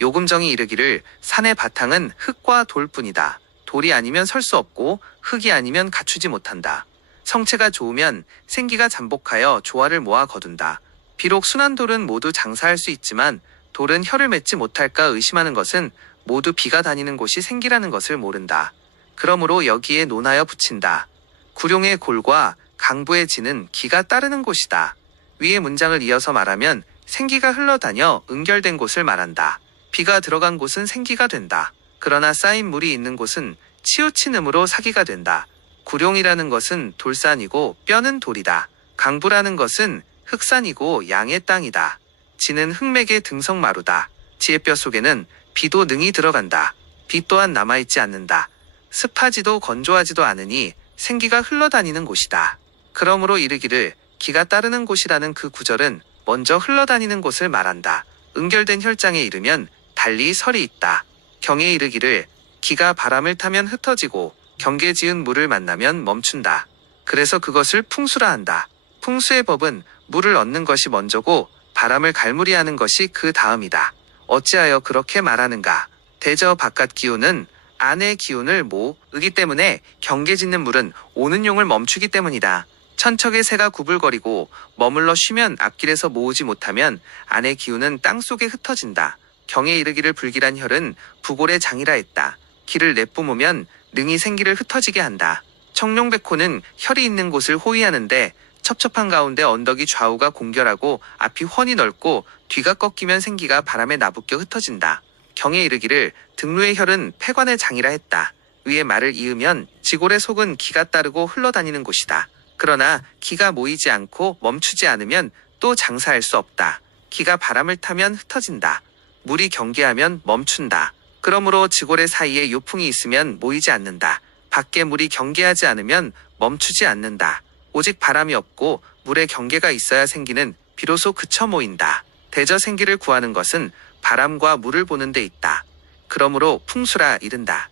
요금정이 이르기를 산의 바탕은 흙과 돌뿐이다. 돌이 아니면 설 수 없고 흙이 아니면 갖추지 못한다. 성체가 좋으면 생기가 잠복하여 조화를 모아 거둔다. 비록 순한 돌은 모두 장사할 수 있지만 돌은 혀를 맺지 못할까 의심하는 것은 모두 비가 다니는 곳이 생기라는 것을 모른다. 그러므로 여기에 논하여 붙인다. 구룡의 골과 강부의 지는 기가 따르는 곳이다. 위의 문장을 이어서 말하면 생기가 흘러다녀 응결된 곳을 말한다. 비가 들어간 곳은 생기가 된다. 그러나 쌓인 물이 있는 곳은 치우치음으로 사기가 된다. 구룡이라는 것은 돌산이고 뼈는 돌이다. 강부라는 것은 흑산이고 양의 땅이다. 지는 흑맥의 등성마루다. 지의 뼈 속에는 비도 능히 들어간다. 비 또한 남아있지 않는다. 습하지도 건조하지도 않으니 생기가 흘러다니는 곳이다. 그러므로 이르기를 기가 따르는 곳이라는 그 구절은 먼저 흘러다니는 곳을 말한다. 응결된 혈장에 이르면 달리 설이 있다. 경에 이르기를 기가 바람을 타면 흩어지고 경계 지은 물을 만나면 멈춘다. 그래서 그것을 풍수라 한다. 풍수의 법은 물을 얻는 것이 먼저고 바람을 갈무리하는 것이 그 다음이다. 어찌하여 그렇게 말하는가. 대저 바깥 기운은 안의 기운을 모으기 때문에 경계 짓는 물은 오는 용을 멈추기 때문이다. 천척의 새가 구불거리고 머물러 쉬면 앞길에서 모으지 못하면 안의 기운은 땅속에 흩어진다. 경에 이르기를 불길한 혈은 부골의 장이라 했다. 기를 내뿜으면 능히 생기를 흩어지게 한다. 청룡백호는 혈이 있는 곳을 호위하는데 첩첩한 가운데 언덕이 좌우가 공결하고 앞이 훤히 넓고 뒤가 꺾이면 생기가 바람에 나부껴 흩어진다. 경에 이르기를 등루의 혈은 패관의 장이라 했다. 위에 말을 이으면 지골의 속은 기가 따르고 흘러다니는 곳이다. 그러나 기가 모이지 않고 멈추지 않으면 또 장사할 수 없다. 기가 바람을 타면 흩어진다. 물이 경계하면 멈춘다. 그러므로 지골의 사이에 요풍이 있으면 모이지 않는다. 밖에 물이 경계하지 않으면 멈추지 않는다. 오직 바람이 없고 물의 경계가 있어야 생기는 비로소 그쳐 모인다. 대저 생기를 구하는 것은 바람과 물을 보는 데 있다. 그러므로 풍수라 이른다.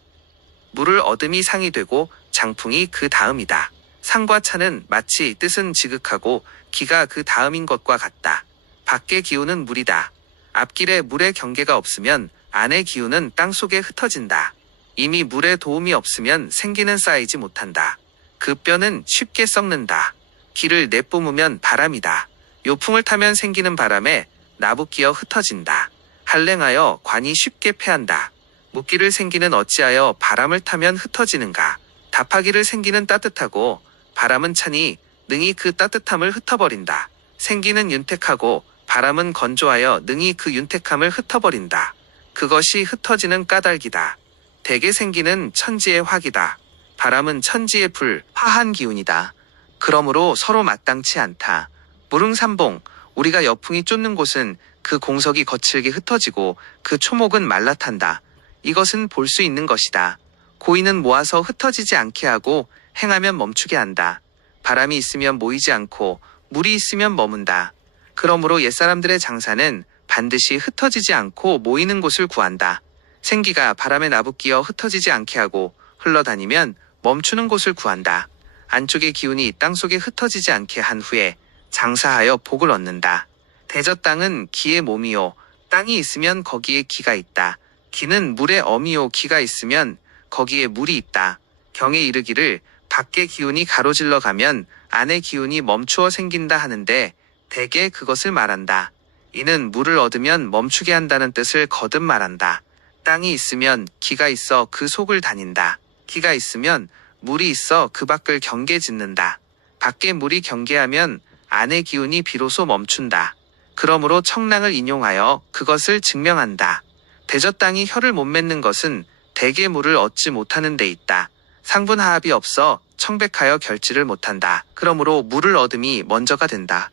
물을 얻음이 상이 되고 장풍이 그 다음이다. 상과 차는 마치 뜻은 지극하고 기가 그 다음인 것과 같다. 밖의 기운은 물이다. 앞길에 물의 경계가 없으면 안의 기운은 땅속에 흩어진다. 이미 물의 도움이 없으면 생기는 쌓이지 못한다. 그 뼈는 쉽게 썩는다. 기를 내뿜으면 바람이다. 요풍을 타면 생기는 바람에 나부끼어 흩어진다. 한랭하여 관이 쉽게 패한다. 묵기를 생기는 어찌하여 바람을 타면 흩어지는가. 답하기를 생기는 따뜻하고 바람은 차니 능히 그 따뜻함을 흩어버린다. 생기는 윤택하고 바람은 건조하여 능히 그 윤택함을 흩어버린다. 그것이 흩어지는 까닭이다. 대개 생기는 천지의 화기다. 바람은 천지의 불, 화한 기운이다. 그러므로 서로 마땅치 않다. 무릉삼봉, 우리가 여풍이 쫓는 곳은 그 공석이 거칠게 흩어지고 그 초목은 말라탄다. 이것은 볼 수 있는 것이다. 고인은 모아서 흩어지지 않게 하고 행하면 멈추게 한다. 바람이 있으면 모이지 않고 물이 있으면 머문다. 그러므로 옛사람들의 장사는 반드시 흩어지지 않고 모이는 곳을 구한다. 생기가 바람에 나부끼어 흩어지지 않게 하고 흘러다니면 멈추는 곳을 구한다. 안쪽의 기운이 땅속에 흩어지지 않게 한 후에 장사하여 복을 얻는다. 대저 땅은 기의 몸이요. 땅이 있으면 거기에 기가 있다. 기는 물의 어미요. 기가 있으면 거기에 물이 있다. 경에 이르기를 밖의 기운이 가로질러 가면 안의 기운이 멈추어 생긴다 하는데 대개 그것을 말한다. 이는 물을 얻으면 멈추게 한다는 뜻을 거듭 말한다. 땅이 있으면 기가 있어 그 속을 다닌다. 기가 있으면 물이 있어 그 밖을 경계 짓는다. 밖에 물이 경계하면 안의 기운이 비로소 멈춘다. 그러므로 청랑을 인용하여 그것을 증명한다. 대저 땅이 혀를 못 맺는 것은 대개 물을 얻지 못하는 데 있다. 상분하합이 없어 청백하여 결지를 못한다. 그러므로 물을 얻음이 먼저가 된다.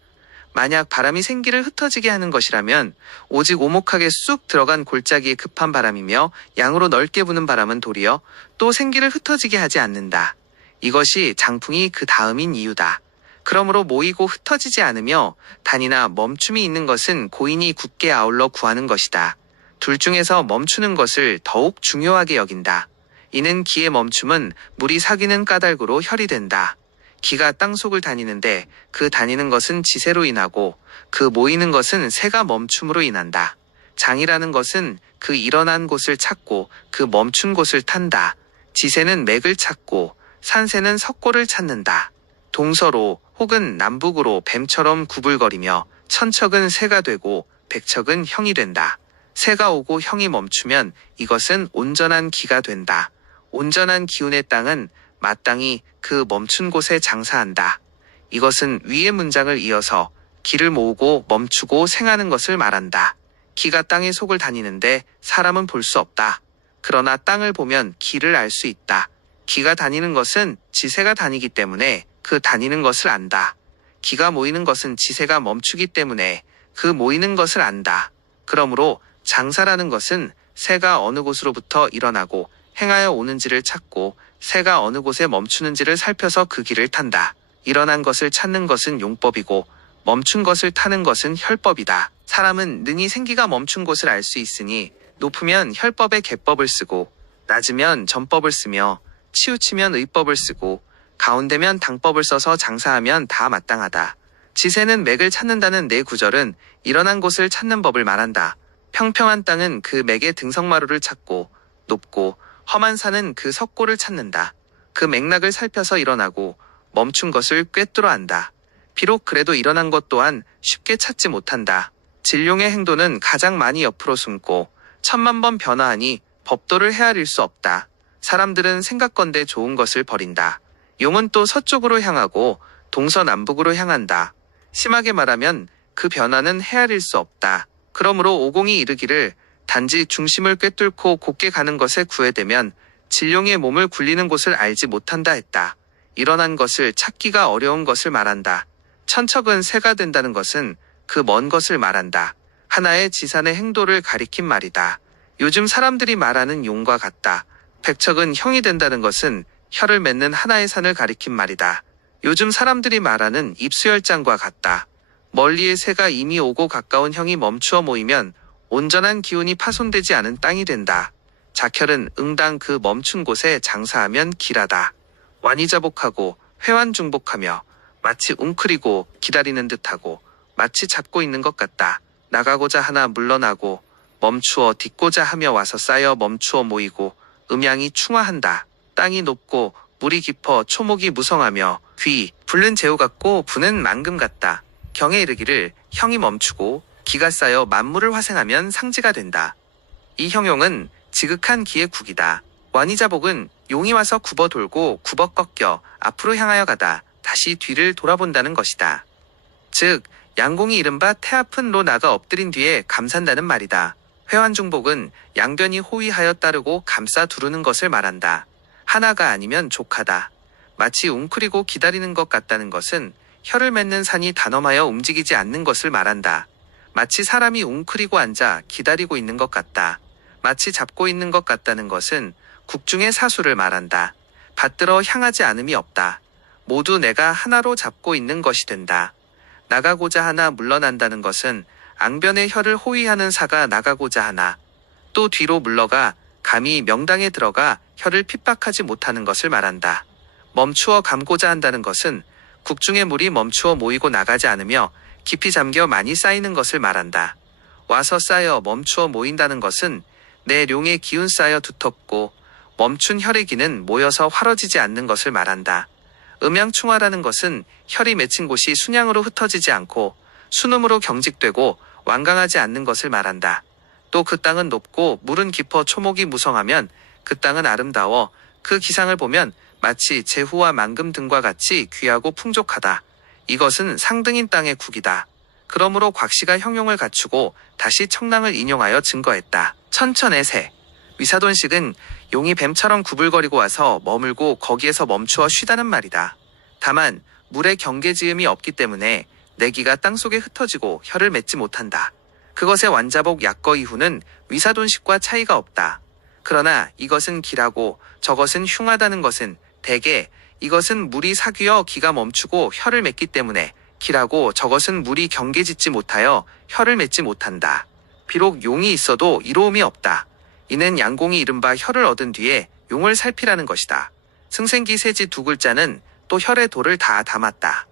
만약 바람이 생기를 흩어지게 하는 것이라면 오직 오목하게 쑥 들어간 골짜기에 급한 바람이며 양으로 넓게 부는 바람은 도리어 또 생기를 흩어지게 하지 않는다. 이것이 장풍이 그 다음인 이유다. 그러므로 모이고 흩어지지 않으며 단이나 멈춤이 있는 것은 고인이 굳게 아울러 구하는 것이다. 둘 중에서 멈추는 것을 더욱 중요하게 여긴다. 이는 기의 멈춤은 물이 사귀는 까닭으로 혈이 된다. 기가 땅속을 다니는데 그 다니는 것은 지세로 인하고 그 모이는 것은 새가 멈춤으로 인한다. 장이라는 것은 그 일어난 곳을 찾고 그 멈춘 곳을 탄다. 지세는 맥을 찾고 산새는 석고를 찾는다. 동서로 혹은 남북으로 뱀처럼 구불거리며 천척은 새가 되고 백척은 형이 된다. 새가 오고 형이 멈추면 이것은 온전한 기가 된다. 온전한 기운의 땅은 마땅히 그 멈춘 곳에 장사한다. 이것은 위의 문장을 이어서 기를 모으고 멈추고 생하는 것을 말한다. 기가 땅의 속을 다니는데 사람은 볼 수 없다. 그러나 땅을 보면 기를 알 수 있다. 기가 다니는 것은 지세가 다니기 때문에 그 다니는 것을 안다. 기가 모이는 것은 지세가 멈추기 때문에 그 모이는 것을 안다. 그러므로 장사라는 것은 새가 어느 곳으로부터 일어나고 행하여 오는지를 찾고 새가 어느 곳에 멈추는지를 살펴서 그 길을 탄다. 일어난 것을 찾는 것은 용법이고 멈춘 것을 타는 것은 혈법이다. 사람은 능히 생기가 멈춘 곳을 알 수 있으니 높으면 혈법의 계법을 쓰고 낮으면 전법을 쓰며 치우치면 의법을 쓰고 가운데면 당법을 써서 장사하면 다 마땅하다. 지세는 맥을 찾는다는 네 구절은 일어난 곳을 찾는 법을 말한다. 평평한 땅은 그 맥의 등성마루를 찾고 높고 험한 산은 그 석고를 찾는다. 그 맥락을 살펴서 일어나고 멈춘 것을 꿰뚫어 안다. 비록 그래도 일어난 것 또한 쉽게 찾지 못한다. 진룡의 행도는 가장 많이 옆으로 숨고 1000만 번 변화하니 법도를 헤아릴 수 없다. 사람들은 생각건대 좋은 것을 버린다. 용은 또 서쪽으로 향하고 동서남북으로 향한다. 심하게 말하면 그 변화는 헤아릴 수 없다. 그러므로 오공이 이르기를 단지 중심을 꿰뚫고 곧게 가는 것에 구애되면 진룡의 몸을 굴리는 곳을 알지 못한다 했다. 일어난 것을 찾기가 어려운 것을 말한다. 천척은 새가 된다는 것은 그 먼 것을 말한다. 하나의 지산의 행도를 가리킨 말이다. 요즘 사람들이 말하는 용과 같다. 백척은 형이 된다는 것은 혀를 맺는 하나의 산을 가리킨 말이다. 요즘 사람들이 말하는 입수열장과 같다. 멀리의 새가 이미 오고 가까운 형이 멈추어 모이면 온전한 기운이 파손되지 않은 땅이 된다. 작혈은 응당 그 멈춘 곳에 장사하면 길하다. 완이자복하고 회완중복하며 마치 웅크리고 기다리는 듯하고 마치 잡고 있는 것 같다. 나가고자 하나 물러나고 멈추어 딛고자 하며 와서 쌓여 멈추어 모이고 음양이 충화한다. 땅이 높고 물이 깊어 초목이 무성하며 귀 불른 제우 같고 부는 망금 같다. 경에 이르기를 형이 멈추고 기가 쌓여 만물을 화생하면 상지가 된다. 이 형용은 지극한 기의 국이다. 완이자복은 용이 와서 굽어 돌고 굽어 꺾여 앞으로 향하여 가다 다시 뒤를 돌아본다는 것이다. 즉 양공이 이른바 태아픈로 나가 엎드린 뒤에 감산다는 말이다. 회완중복은 양변이 호위하여 따르고 감싸 두르는 것을 말한다. 하나가 아니면 족하다. 마치 웅크리고 기다리는 것 같다는 것은 혀를 맺는 산이 단엄하여 움직이지 않는 것을 말한다. 마치 사람이 웅크리고 앉아 기다리고 있는 것 같다. 마치 잡고 있는 것 같다는 것은 국중의 사수를 말한다. 받들어 향하지 않음이 없다. 모두 내가 하나로 잡고 있는 것이 된다. 나가고자 하나 물러난다는 것은 앙변의 혀를 호위하는 사가 나가고자 하나 또 뒤로 물러가 감히 명당에 들어가 혀를 핍박하지 못하는 것을 말한다. 멈추어 감고자 한다는 것은 국중의 물이 멈추어 모이고 나가지 않으며 깊이 잠겨 많이 쌓이는 것을 말한다. 와서 쌓여 멈추어 모인다는 것은 내 룡의 기운 쌓여 두텁고 멈춘 혈의 기는 모여서 활어지지 않는 것을 말한다. 음양충화라는 것은 혈이 맺힌 곳이 순양으로 흩어지지 않고 순음으로 경직되고 완강하지 않는 것을 말한다. 또 그 땅은 높고 물은 깊어 초목이 무성하면 그 땅은 아름다워 그 기상을 보면 마치 제후와 망금 등과 같이 귀하고 풍족하다. 이것은 상등인 땅의 국이다. 그러므로 곽씨가 형용을 갖추고 다시 청랑을 인용하여 증거했다. 천천의 새. 위사돈식은 용이 뱀처럼 구불거리고 와서 머물고 거기에서 멈추어 쉬다는 말이다. 다만 물에 경계지음이 없기 때문에 내기가 땅속에 흩어지고 혀를 맺지 못한다. 그것의 완자복 약거 이후는 위사돈식과 차이가 없다. 그러나 이것은 길하고 저것은 흉하다는 것은 대개 이것은 물이 사귀어 기가 멈추고 혀를 맺기 때문에 길하고 저것은 물이 경계짓지 못하여 혀를 맺지 못한다. 비록 용이 있어도 이로움이 없다. 이는 양공이 이른바 혀를 얻은 뒤에 용을 살피라는 것이다. 승생기 세지 두 글자는 또 혈의 도를 다 담았다.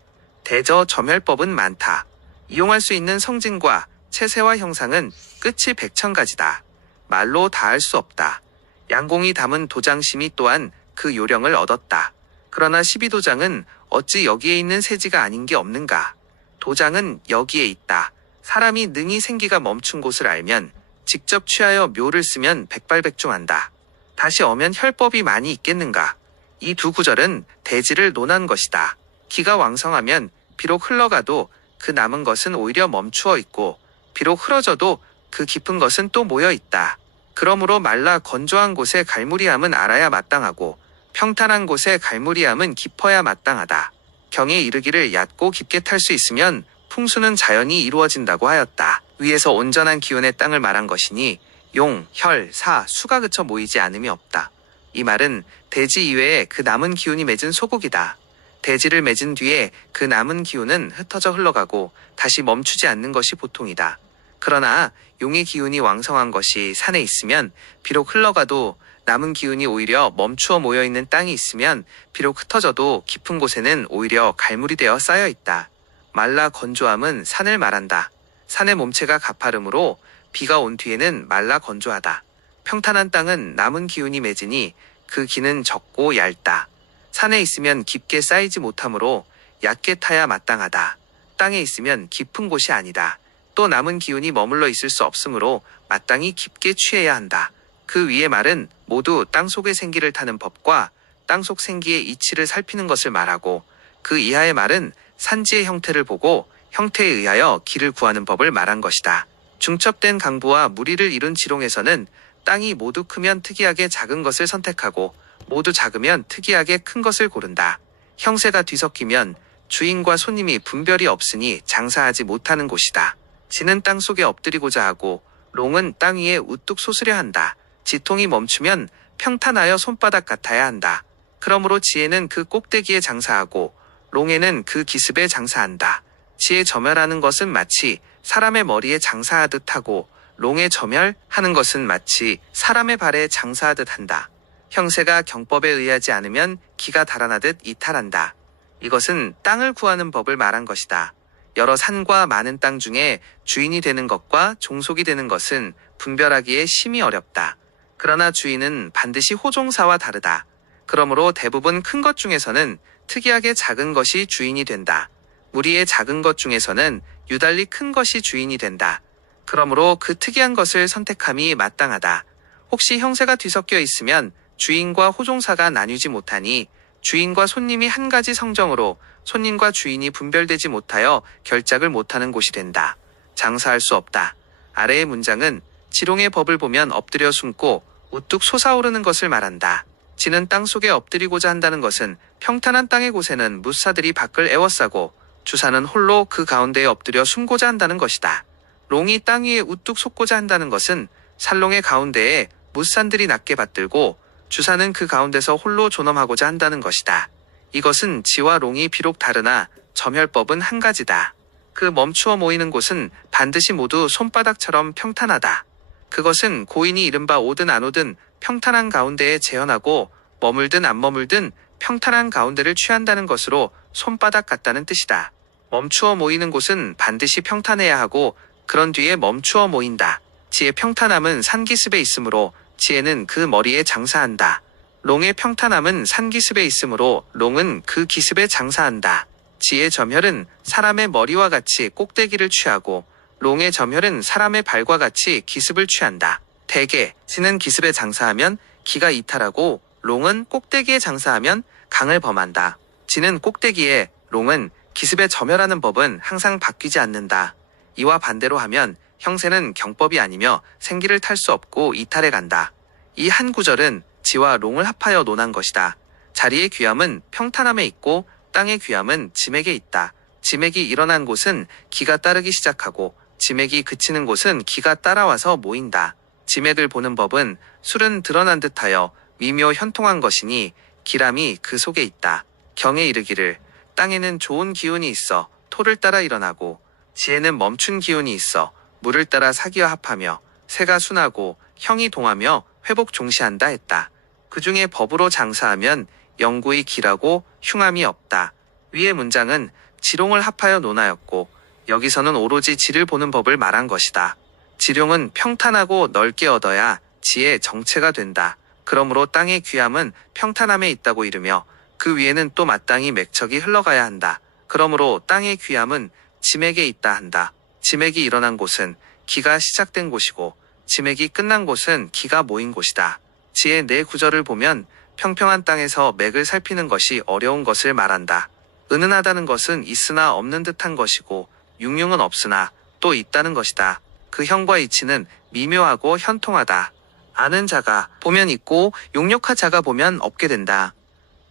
대저 점혈법은 많다. 이용할 수 있는 성징과 체세와 형상은 끝이 100,000가지다. 말로 다 할 수 없다. 양공이 담은 도장심이 또한 그 요령을 얻었다. 그러나 12도장은 어찌 여기에 있는 세지가 아닌 게 없는가. 도장은 여기에 있다. 사람이 능히 생기가 멈춘 곳을 알면 직접 취하여 묘를 쓰면 백발백중한다. 다시 어면 혈법이 많이 있겠는가. 이 두 구절은 대지를 논한 것이다. 기가 왕성하면 비록 흘러가도 그 남은 것은 오히려 멈추어 있고 비록 흐러져도 그 깊은 것은 또 모여 있다. 그러므로 말라 건조한 곳에 갈무리함은 알아야 마땅하고 평탄한 곳에 갈무리함은 깊어야 마땅하다. 경에 이르기를 얕고 깊게 탈 수 있으면 풍수는 자연히 이루어진다고 하였다. 위에서 온전한 기운의 땅을 말한 것이니 용, 혈, 사, 수가 그쳐 모이지 않음이 없다. 이 말은 대지 이외에 그 남은 기운이 맺은 소국이다. 대지를 맺은 뒤에 그 남은 기운은 흩어져 흘러가고 다시 멈추지 않는 것이 보통이다. 그러나 용의 기운이 왕성한 것이 산에 있으면 비록 흘러가도 남은 기운이 오히려 멈추어 모여있는 땅이 있으면 비록 흩어져도 깊은 곳에는 오히려 갈물이 되어 쌓여 있다. 말라 건조함은 산을 말한다. 산의 몸체가 가파르므로 비가 온 뒤에는 말라 건조하다. 평탄한 땅은 남은 기운이 맺으니 그 기는 적고 얇다. 산에 있으면 깊게 쌓이지 못하므로 얕게 타야 마땅하다. 땅에 있으면 깊은 곳이 아니다. 또 남은 기운이 머물러 있을 수 없으므로 마땅히 깊게 취해야 한다. 그 위의 말은 모두 땅속의 생기를 타는 법과 땅속 생기의 이치를 살피는 것을 말하고, 그 이하의 말은 산지의 형태를 보고 형태에 의하여 길을 구하는 법을 말한 것이다. 중첩된 강부와 무리를 이룬 지롱에서는 땅이 모두 크면 특이하게 작은 것을 선택하고 모두 작으면 특이하게 큰 것을 고른다. 형세가 뒤섞이면 주인과 손님이 분별이 없으니 장사하지 못하는 곳이다. 지는 땅 속에 엎드리고자 하고 롱은 땅 위에 우뚝 솟으려 한다. 지통이 멈추면 평탄하여 손바닥 같아야 한다. 그러므로 지혜는 그 꼭대기에 장사하고 롱에는 그 기습에 장사한다. 지혜 점혈하는 것은 마치 사람의 머리에 장사하듯 하고 롱에 점혈하는 것은 마치 사람의 발에 장사하듯 한다. 형세가 경법에 의하지 않으면 기가 달아나듯 이탈한다. 이것은 땅을 구하는 법을 말한 것이다. 여러 산과 많은 땅 중에 주인이 되는 것과 종속이 되는 것은 분별하기에 심히 어렵다. 그러나 주인은 반드시 호종사와 다르다. 그러므로 대부분 큰 것 중에서는 특이하게 작은 것이 주인이 된다. 무리의 작은 것 중에서는 유달리 큰 것이 주인이 된다. 그러므로 그 특이한 것을 선택함이 마땅하다. 혹시 형세가 뒤섞여 있으면 주인과 호종사가 나뉘지 못하니 주인과 손님이 한 가지 성정으로 손님과 주인이 분별되지 못하여 결작을 못하는 곳이 된다. 장사할 수 없다. 아래의 문장은 지롱의 법을 보면 엎드려 숨고 우뚝 솟아오르는 것을 말한다. 지는 땅 속에 엎드리고자 한다는 것은 평탄한 땅의 곳에는 무사들이 밖을 에워싸고 주사는 홀로 그 가운데에 엎드려 숨고자 한다는 것이다. 롱이 땅 위에 우뚝 솟고자 한다는 것은 살롱의 가운데에 무산들이 낮게 받들고 주사는 그 가운데서 홀로 존엄하고자 한다는 것이다. 이것은 지와 롱이 비록 다르나 점혈법은 한 가지다. 그 멈추어 모이는 곳은 반드시 모두 손바닥처럼 평탄하다. 그것은 고인이 이른바 오든 안 오든 평탄한 가운데에 재현하고 머물든 안 머물든 평탄한 가운데를 취한다는 것으로 손바닥 같다는 뜻이다. 멈추어 모이는 곳은 반드시 평탄해야 하고 그런 뒤에 멈추어 모인다. 지의 평탄함은 산기습에 있으므로 지혜는 그 머리에 장사한다. 롱의 평탄함은 산기습에 있으므로 롱은 그 기습에 장사한다. 지의 점혈은 사람의 머리와 같이 꼭대기를 취하고 롱의 점혈은 사람의 발과 같이 기습을 취한다. 대개 지는 기습에 장사하면 기가 이탈하고 롱은 꼭대기에 장사하면 강을 범한다. 지는 꼭대기에 롱은 기습에 점혈하는 법은 항상 바뀌지 않는다. 이와 반대로 하면 형세는 경법이 아니며 생기를 탈 수 없고 이탈해 간다. 이 한 구절은 지와 롱을 합하여 논한 것이다. 자리의 귀함은 평탄함에 있고 땅의 귀함은 지맥에 있다. 지맥이 일어난 곳은 기가 따르기 시작하고 지맥이 그치는 곳은 기가 따라와서 모인다. 지맥을 보는 법은 술은 드러난 듯하여 미묘 현통한 것이니 기람이 그 속에 있다. 경에 이르기를 땅에는 좋은 기운이 있어 토를 따라 일어나고 지혜는 멈춘 기운이 있어 물을 따라 사기와 합하며 새가 순하고 형이 동하며 회복 종시한다 했다. 그 중에 법으로 장사하면 영구히 기라고 흉함이 없다. 위의 문장은 지롱을 합하여 논하였고 여기서는 오로지 지를 보는 법을 말한 것이다. 지룡은 평탄하고 넓게 얻어야 지의 정체가 된다. 그러므로 땅의 귀함은 평탄함에 있다고 이르며 그 위에는 또 마땅히 맥척이 흘러가야 한다. 그러므로 땅의 귀함은 지맥에 있다 한다. 지맥이 일어난 곳은 기가 시작된 곳이고 지맥이 끝난 곳은 기가 모인 곳이다. 지의 네 구절을 보면 평평한 땅에서 맥을 살피는 것이 어려운 것을 말한다. 은은하다는 것은 있으나 없는 듯한 것이고 융융은 없으나 또 있다는 것이다. 그 형과 이치는 미묘하고 현통하다. 아는 자가 보면 있고 용력한 자가 보면 없게 된다.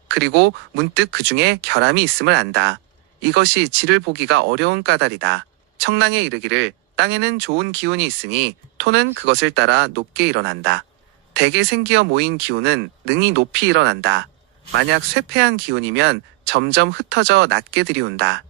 그리고 문득 그 중에 결함이 있음을 안다. 이것이 지를 보기가 어려운 까닭이다. 청랑에 이르기를 땅에는 좋은 기운이 있으니 토는 그것을 따라 높게 일어난다. 대개 생기어 모인 기운은 능히 높이 일어난다. 만약 쇠폐한 기운이면 점점 흩어져 낮게 들이운다.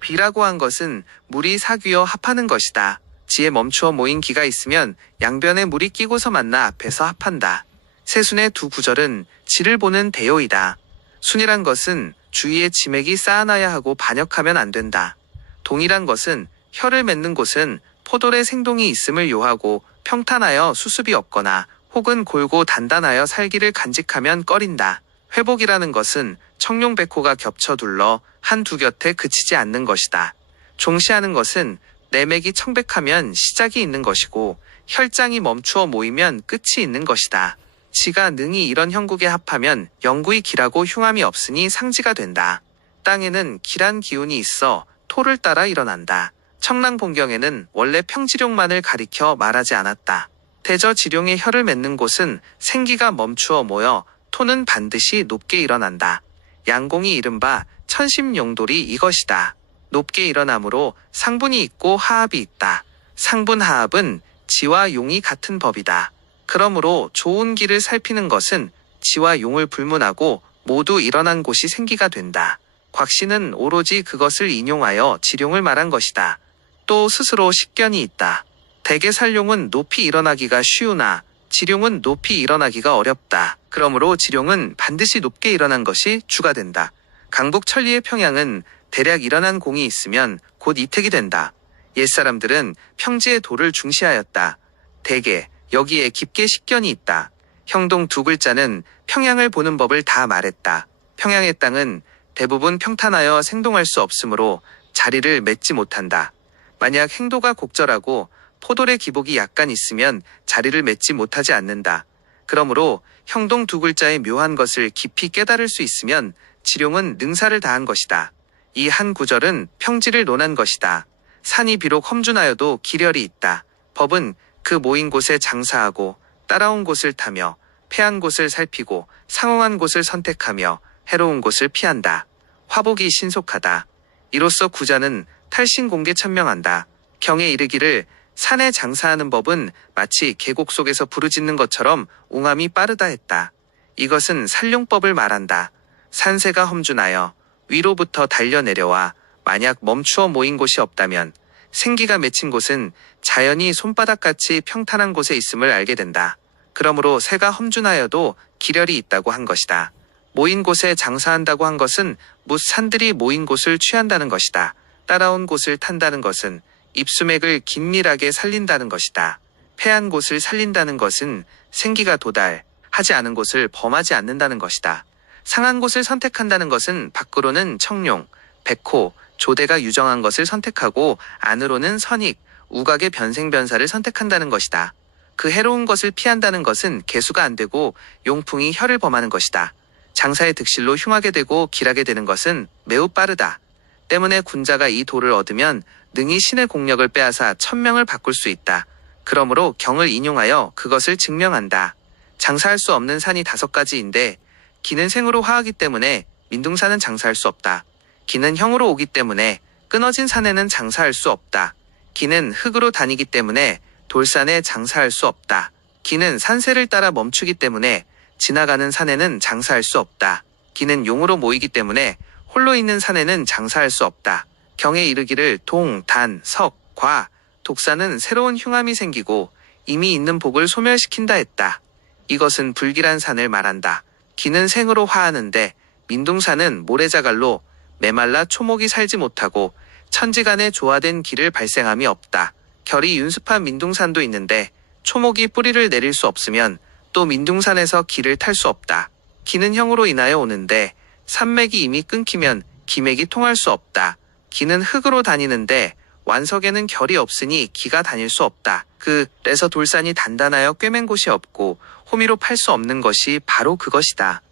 비라고 한 것은 물이 사귀어 합하는 것이다. 지에 멈추어 모인 기가 있으면 양변에 물이 끼고서 만나 앞에서 합한다. 세순의 두 구절은 지를 보는 대요이다. 순이란 것은 주위에 지맥이 쌓아놔야 하고 반역하면 안 된다. 동이란 것은 혀를 맺는 곳은 포돌에 생동이 있음을 요하고 평탄하여 수습이 없거나 혹은 골고 단단하여 살기를 간직하면 꺼린다. 회복이라는 것은 청룡백호가 겹쳐 둘러 한두 곁에 그치지 않는 것이다. 종시하는 것은 내맥이 청백하면 시작이 있는 것이고 혈장이 멈추어 모이면 끝이 있는 것이다. 지가 능히 이런 형국에 합하면 영구히 길하고 흉함이 없으니 상지가 된다. 땅에는 길한 기운이 있어 토를 따라 일어난다. 청랑본경에는 원래 평지룡만을 가리켜 말하지 않았다. 대저지룡의 혀를 맺는 곳은 생기가 멈추어 모여 토는 반드시 높게 일어난다. 양공이 이른바 천심용돌이 이것이다. 높게 일어나므로 상분이 있고 하합이 있다. 상분하합은 지와 용이 같은 법이다. 그러므로 좋은 길을 살피는 것은 지와 용을 불문하고 모두 일어난 곳이 생기가 된다. 곽씨는 오로지 그것을 인용하여 지룡을 말한 것이다. 또 스스로 식견이 있다. 대개 살룡은 높이 일어나기가 쉬우나 지룡은 높이 일어나기가 어렵다. 그러므로 지룡은 반드시 높게 일어난 것이 주가 된다. 강북 천리의 평양은 대략 일어난 공이 있으면 곧 이택이 된다. 옛사람들은 평지의 도를 중시하였다. 대개 여기에 깊게 식견이 있다. 형동 두 글자는 평양을 보는 법을 다 말했다. 평양의 땅은 대부분 평탄하여 생동할 수 없으므로 자리를 맺지 못한다. 만약 행도가 곡절하고 포돌의 기복이 약간 있으면 자리를 맺지 못하지 않는다. 그러므로 형동 두 글자의 묘한 것을 깊이 깨달을 수 있으면 지룡은 능사를 다한 것이다. 이 한 구절은 평지를 논한 것이다. 산이 비록 험준하여도 기렬이 있다. 법은 그 모인 곳에 장사하고 따라온 곳을 타며 패한 곳을 살피고 상응한 곳을 선택하며 해로운 곳을 피한다. 화복이 신속하다. 이로써 구자는 탈신공개 천명한다. 경에 이르기를 산에 장사하는 법은 마치 계곡 속에서 부르짖는 것처럼 웅함이 빠르다 했다. 이것은 살룡법을 말한다. 산세가 험준하여 위로부터 달려내려와 만약 멈추어 모인 곳이 없다면 생기가 맺힌 곳은 자연히 손바닥같이 평탄한 곳에 있음을 알게 된다. 그러므로 새가 험준하여도 기렬이 있다고 한 것이다. 모인 곳에 장사한다고 한 것은 뭇 산들이 모인 곳을 취한다는 것이다. 따라온 곳을 탄다는 것은 입수맥을 긴밀하게 살린다는 것이다. 패한 곳을 살린다는 것은 생기가 도달하지 않은 곳을 범하지 않는다는 것이다. 상한 곳을 선택한다는 것은 밖으로는 청룡, 백호, 조대가 유정한 것을 선택하고 안으로는 선익, 우각의 변생변사를 선택한다는 것이다. 그 해로운 것을 피한다는 것은 개수가 안 되고 용풍이 혀를 범하는 것이다. 장사의 득실로 흉하게 되고 길하게 되는 것은 매우 빠르다. 때문에 군자가 이 도를 얻으면 능히 신의 공력을 빼앗아 천명을 바꿀 수 있다. 그러므로 경을 인용하여 그것을 증명한다. 장사할 수 없는 산이 5가지인데 기는 생으로 화하기 때문에 민둥산은 장사할 수 없다. 기는 형으로 오기 때문에 끊어진 산에는 장사할 수 없다. 기는 흙으로 다니기 때문에 돌산에 장사할 수 없다. 기는 산세를 따라 멈추기 때문에 지나가는 산에는 장사할 수 없다. 기는 용으로 모이기 때문에 홀로 있는 산에는 장사할 수 없다. 경에 이르기를 동, 단, 석, 과, 독사는 새로운 흉함이 생기고 이미 있는 복을 소멸시킨다 했다. 이것은 불길한 산을 말한다. 기는 생으로 화하는데 민둥산은 모래자갈로 메말라 초목이 살지 못하고 천지간에 조화된 길을 발생함이 없다. 결이 윤습한 민둥산도 있는데 초목이 뿌리를 내릴 수 없으면 또 민둥산에서 길을 탈 수 없다. 기는 형으로 인하여 오는데 산맥이 이미 끊기면 기맥이 통할 수 없다. 기는 흙으로 다니는데 완석에는 결이 없으니 기가 다닐 수 없다. 그래서 돌산이 단단하여 꿰맨 곳이 없고 호미로 팔 수 없는 것이 바로 그것이다.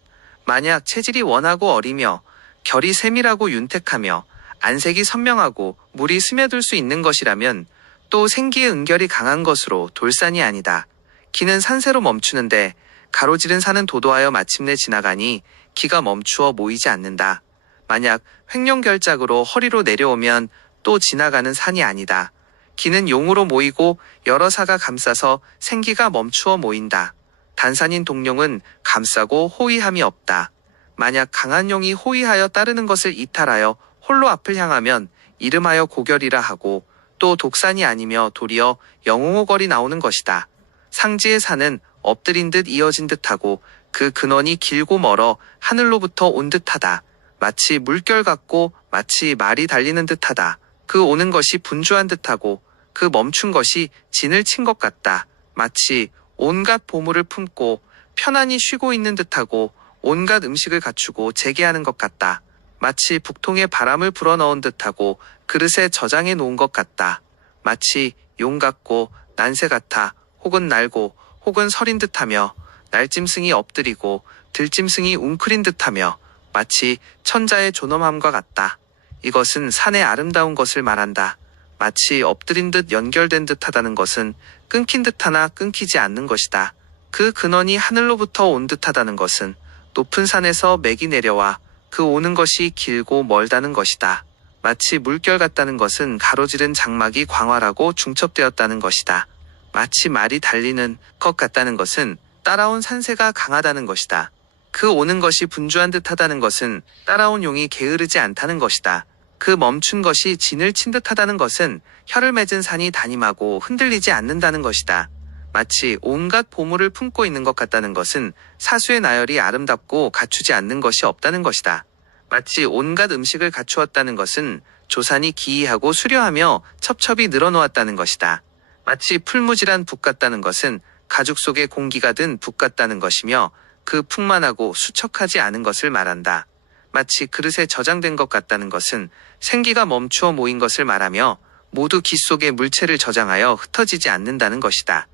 만약 체질이 원하고 어리며 결이 세밀하고 윤택하며 안색이 선명하고 물이 스며들 수 있는 것이라면 또 생기의 은결이 강한 것으로 돌산이 아니다. 기는 산세로 멈추는데 가로지른 산은 도도하여 마침내 지나가니 기가 멈추어 모이지 않는다. 만약 횡령결작으로 허리로 내려오면 또 지나가는 산이 아니다. 기는 용으로 모이고 여러 사가 감싸서 생기가 멈추어 모인다. 단산인 동룡은 감싸고 호위함이 없다. 만약 강한 용이 호위하여 따르는 것을 이탈하여 홀로 앞을 향하면 이름하여 고결이라 하고 또 독산이 아니며 도리어 영웅호걸이 나오는 것이다. 상지의 산은 엎드린 듯 이어진 듯하고 그 근원이 길고 멀어 하늘로부터 온 듯하다. 마치 물결 같고 마치 말이 달리는 듯하다. 그 오는 것이 분주한 듯하고 그 멈춘 것이 진을 친 것 같다. 마치 온갖 보물을 품고 편안히 쉬고 있는 듯하고 온갖 음식을 갖추고 재개하는 것 같다. 마치 북통에 바람을 불어넣은 듯하고 그릇에 저장해 놓은 것 같다. 마치 용 같고 난새 같아 혹은 날고 혹은 서린 듯하며 날짐승이 엎드리고 들짐승이 웅크린 듯하며 마치 천자의 존엄함과 같다. 이것은 산의 아름다운 것을 말한다. 마치 엎드린 듯 연결된 듯하다는 것은 끊긴 듯하나 끊기지 않는 것이다. 그 근원이 하늘로부터 온 듯하다는 것은 높은 산에서 맥이 내려와 그 오는 것이 길고 멀다는 것이다. 마치 물결 같다는 것은 가로지른 장막이 광활하고 중첩되었다는 것이다. 마치 말이 달리는 것 같다는 것은 따라온 산새가 강하다는 것이다. 그 오는 것이 분주한 듯하다는 것은 따라온 용이 게으르지 않다는 것이다. 그 멈춘 것이 진을 친 듯하다는 것은 혀를 맺은 산이 단임하고 흔들리지 않는다는 것이다. 마치 온갖 보물을 품고 있는 것 같다는 것은 사수의 나열이 아름답고 갖추지 않는 것이 없다는 것이다. 마치 온갖 음식을 갖추었다는 것은 조산이 기이하고 수려하며 첩첩이 늘어놓았다는 것이다. 마치 풀무질한 북 같다는 것은 가죽 속에 공기가 든 북 같다는 것이며 그 풍만하고 수척하지 않은 것을 말한다. 마치 그릇에 저장된 것 같다는 것은 생기가 멈추어 모인 것을 말하며 모두 기 속에 물체를 저장하여 흩어지지 않는다는 것이다.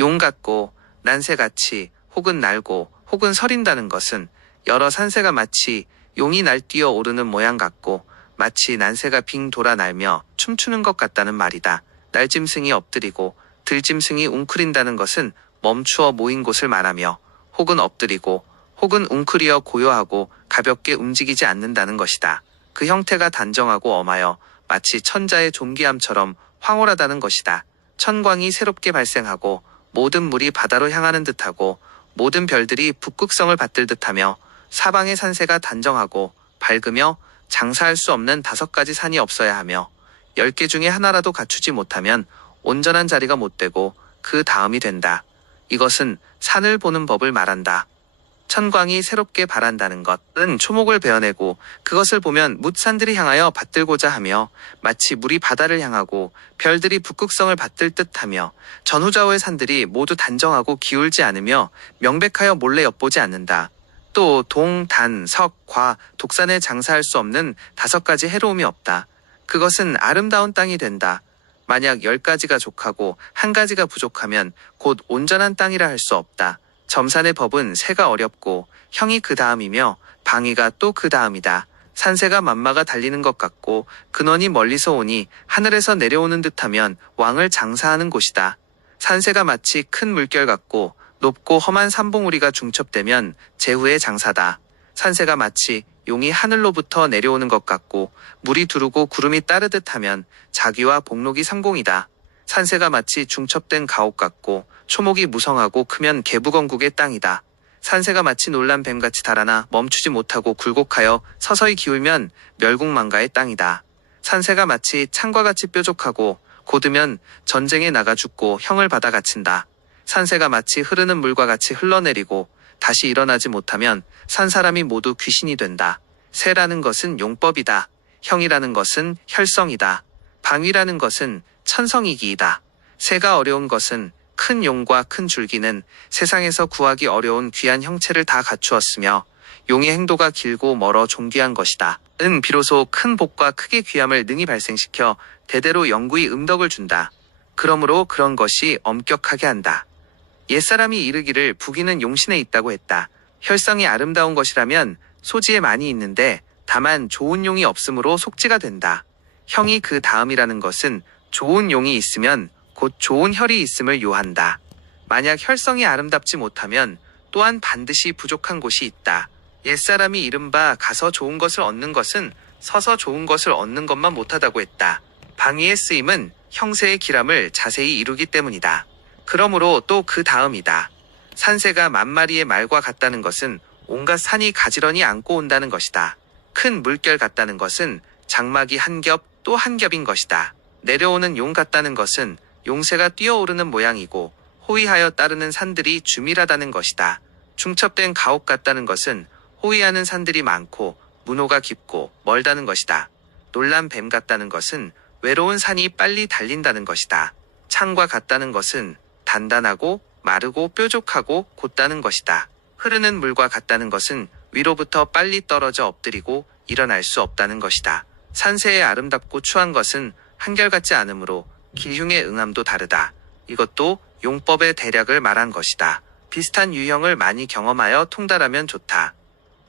용 같고 난새같이 혹은 날고 혹은 서린다는 것은 여러 산새가 마치 용이 날뛰어 오르는 모양 같고 마치 난새가 빙 돌아 날며 춤추는 것 같다는 말이다. 날짐승이 엎드리고 들짐승이 웅크린다는 것은 멈추어 모인 곳을 말하며 혹은 엎드리고 혹은 웅크리어 고요하고 가볍게 움직이지 않는다는 것이다. 그 형태가 단정하고 엄하여 마치 천자의 존귀함처럼 황홀하다는 것이다. 천광이 새롭게 발생하고 모든 물이 바다로 향하는 듯하고 모든 별들이 북극성을 받들 듯하며 사방의 산새가 단정하고 밝으며 장사할 수 없는 5가지 산이 없어야 하며 10개 중에 하나라도 갖추지 못하면 온전한 자리가 못 되고 그 다음이 된다. 이것은 산을 보는 법을 말한다. 천광이 새롭게 발한다는 것은 초목을 베어내고 그것을 보면 뭇산들이 향하여 받들고자 하며 마치 물이 바다를 향하고 별들이 북극성을 받들 듯하며 전후좌우의 산들이 모두 단정하고 기울지 않으며 명백하여 몰래 엿보지 않는다. 또 동, 단, 석, 과, 독산에 장사할 수 없는 5가지 해로움이 없다. 그것은 아름다운 땅이 된다. 만약 10가지가 족하고 1가지가 부족하면 곧 온전한 땅이라 할 수 없다. 점산의 법은 새가 어렵고 형이 그 다음이며 방위가 또 그 다음이다. 산새가 만마가 달리는 것 같고 근원이 멀리서 오니 하늘에서 내려오는 듯하면 왕을 장사하는 곳이다. 산새가 마치 큰 물결 같고 높고 험한 산봉우리가 중첩되면 제후의 장사다. 산새가 마치 용이 하늘로부터 내려오는 것 같고 물이 두르고 구름이 따르듯 하면 자기와 복록이 상공이다. 산새가 마치 중첩된 가옥 같고 초목이 무성하고 크면 개부건국의 땅이다. 산새가 마치 놀란 뱀같이 달아나 멈추지 못하고 굴곡하여 서서히 기울면 멸국망가의 땅이다. 산새가 마치 창과 같이 뾰족하고 곧으면 전쟁에 나가 죽고 형을 받아 갇힌다. 산새가 마치 흐르는 물과 같이 흘러내리고 다시 일어나지 못하면 산 사람이 모두 귀신이 된다. 새라는 것은 용법이다. 형이라는 것은 혈성이다. 방위라는 것은 천성이기이다. 새가 어려운 것은 큰 용과 큰 줄기는 세상에서 구하기 어려운 귀한 형체를 다 갖추었으며 용의 행도가 길고 멀어 존귀한 것이다. 은 비로소 큰 복과 크게 귀함을 능히 발생시켜 대대로 영구히 음덕을 준다. 그러므로 그런 것이 엄격하게 한다. 옛사람이 이르기를 부귀는 용신에 있다고 했다. 혈성이 아름다운 것이라면 소지에 많이 있는데 다만 좋은 용이 없으므로 속지가 된다. 형이 그 다음이라는 것은 좋은 용이 있으면 곧 좋은 혈이 있음을 요한다. 만약 혈성이 아름답지 못하면 또한 반드시 부족한 곳이 있다. 옛사람이 이른바 가서 좋은 것을 얻는 것은 서서 좋은 것을 얻는 것만 못하다고 했다. 방위의 쓰임은 형세의 기람을 자세히 이루기 때문이다. 그러므로 또 그 다음이다. 산새가 만마리의 말과 같다는 것은 온갖 산이 가지런히 안고 온다는 것이다. 큰 물결 같다는 것은 장막이 한 겹 또 한 겹인 것이다. 내려오는 용 같다는 것은 용새가 뛰어오르는 모양이고 호위하여 따르는 산들이 주밀하다는 것이다. 중첩된 가옥 같다는 것은 호위하는 산들이 많고 문호가 깊고 멀다는 것이다. 놀란 뱀 같다는 것은 외로운 산이 빨리 달린다는 것이다. 창과 같다는 것은 단단하고 마르고 뾰족하고 곧다는 것이다. 흐르는 물과 같다는 것은 위로부터 빨리 떨어져 엎드리고 일어날 수 없다는 것이다. 산세의 아름답고 추한 것은 한결같지 않으므로 기흉의 응함도 다르다. 이것도 용법의 대략을 말한 것이다. 비슷한 유형을 많이 경험하여 통달하면 좋다.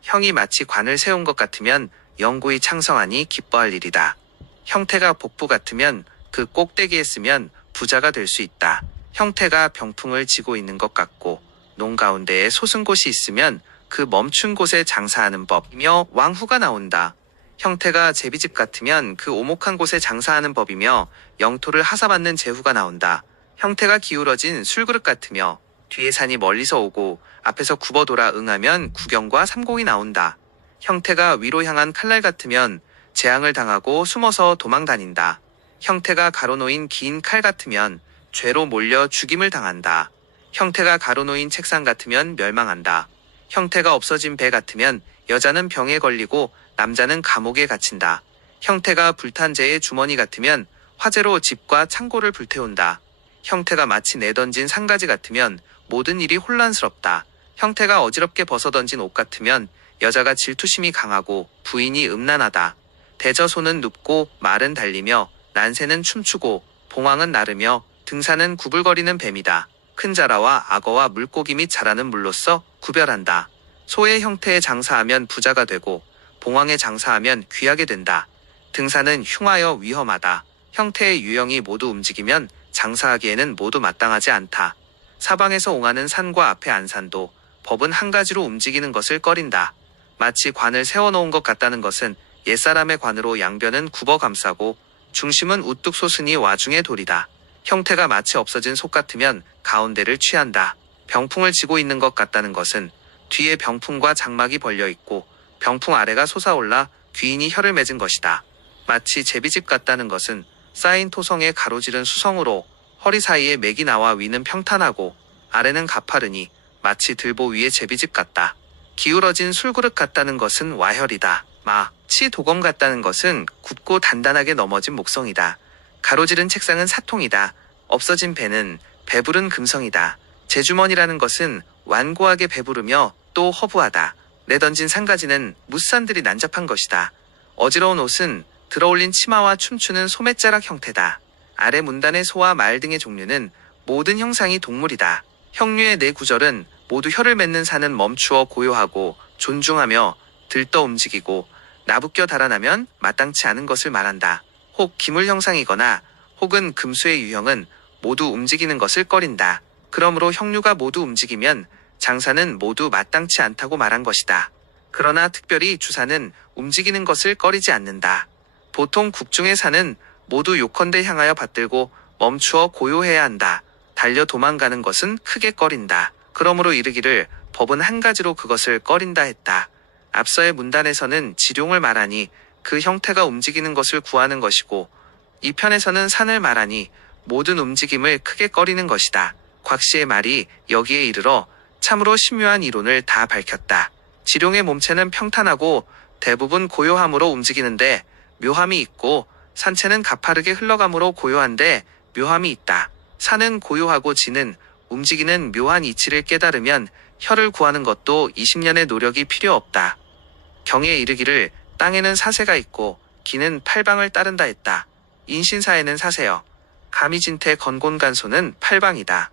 형이 마치 관을 세운 것 같으면 영구히 창성하니 기뻐할 일이다. 형태가 복부 같으면 그 꼭대기에 쓰면 부자가 될 수 있다. 형태가 병풍을 지고 있는 것 같고 농 가운데에 솟은 곳이 있으면 그 멈춘 곳에 장사하는 법이며 왕후가 나온다. 형태가 제비집 같으면 그 오목한 곳에 장사하는 법이며 영토를 하사받는 제후가 나온다. 형태가 기울어진 술그릇 같으며 뒤에 산이 멀리서 오고 앞에서 굽어돌아 응하면 구경과 삼공이 나온다. 형태가 위로 향한 칼날 같으면 재앙을 당하고 숨어서 도망다닌다. 형태가 가로놓인 긴 칼 같으면 죄로 몰려 죽임을 당한다. 형태가 가로놓인 책상 같으면 멸망한다. 형태가 없어진 배 같으면 여자는 병에 걸리고 남자는 감옥에 갇힌다. 형태가 불탄 재의 주머니 같으면 화재로 집과 창고를 불태운다. 형태가 마치 내던진 상가지 같으면 모든 일이 혼란스럽다. 형태가 어지럽게 벗어던진 옷 같으면 여자가 질투심이 강하고 부인이 음란하다. 대저소는 눕고 말은 달리며 난새는 춤추고 봉황은 나르며 등산은 구불거리는 뱀이다. 큰 자라와 악어와 물고기 및 자라는 물로써 구별한다. 소의 형태에 장사하면 부자가 되고 봉황에 장사하면 귀하게 된다. 등산은 흉하여 위험하다. 형태의 유형이 모두 움직이면 장사하기에는 모두 마땅하지 않다. 사방에서 옹하는 산과 앞에 안산도 법은 한 가지로 움직이는 것을 꺼린다. 마치 관을 세워놓은 것 같다는 것은 옛사람의 관으로 양변은 굽어 감싸고 중심은 우뚝 솟으니 와중에 돌이다. 형태가 마치 없어진 속 같으면 가운데를 취한다. 병풍을 지고 있는 것 같다는 것은 뒤에 병풍과 장막이 벌려있고 병풍 아래가 솟아올라 귀인이 혀를 맺은 것이다. 마치 제비집 같다는 것은 쌓인 토성에 가로지른 수성으로 허리 사이에 맥이 나와 위는 평탄하고 아래는 가파르니 마치 들보 위에 제비집 같다. 기울어진 술그릇 같다는 것은 와혈이다. 마치 도검 같다는 것은 굽고 단단하게 넘어진 목성이다. 가로지른 책상은 사통이다. 없어진 배는 배부른 금성이다. 제주머니라는 것은 완고하게 배부르며 또 허부하다. 내던진 상가지는 무산들이 난잡한 것이다. 어지러운 옷은 들어올린 치마와 춤추는 소매자락 형태다. 아래 문단의 소와 말 등의 종류는 모든 형상이 동물이다. 형류의 네 구절은 모두 혀를 맺는 산은 멈추어 고요하고 존중하며 들떠 움직이고 나부껴 달아나면 마땅치 않은 것을 말한다. 혹 기물 형상이거나 혹은 금수의 유형은 모두 움직이는 것을 꺼린다. 그러므로 형류가 모두 움직이면 장사는 모두 마땅치 않다고 말한 것이다. 그러나 특별히 주사는 움직이는 것을 꺼리지 않는다. 보통 국중의 산은 모두 요컨대 향하여 받들고 멈추어 고요해야 한다. 달려 도망가는 것은 크게 꺼린다. 그러므로 이르기를 법은 한 가지로 그것을 꺼린다 했다. 앞서의 문단에서는 지룡을 말하니 그 형태가 움직이는 것을 구하는 것이고 이 편에서는 산을 말하니 모든 움직임을 크게 꺼리는 것이다. 곽씨의 말이 여기에 이르러 참으로 신묘한 이론을 다 밝혔다. 지룡의 몸체는 평탄하고 대부분 고요함으로 움직이는데 묘함이 있고 산체는 가파르게 흘러감으로 고요한데 묘함이 있다. 산은 고요하고 지는 움직이는 묘한 이치를 깨달으면 혀를 구하는 것도 20년의 노력이 필요 없다. 경에 이르기를 땅에는 사세가 있고 기는 팔방을 따른다 했다. 인신사에는 사세여 가미진태 건곤간소는 팔방이다.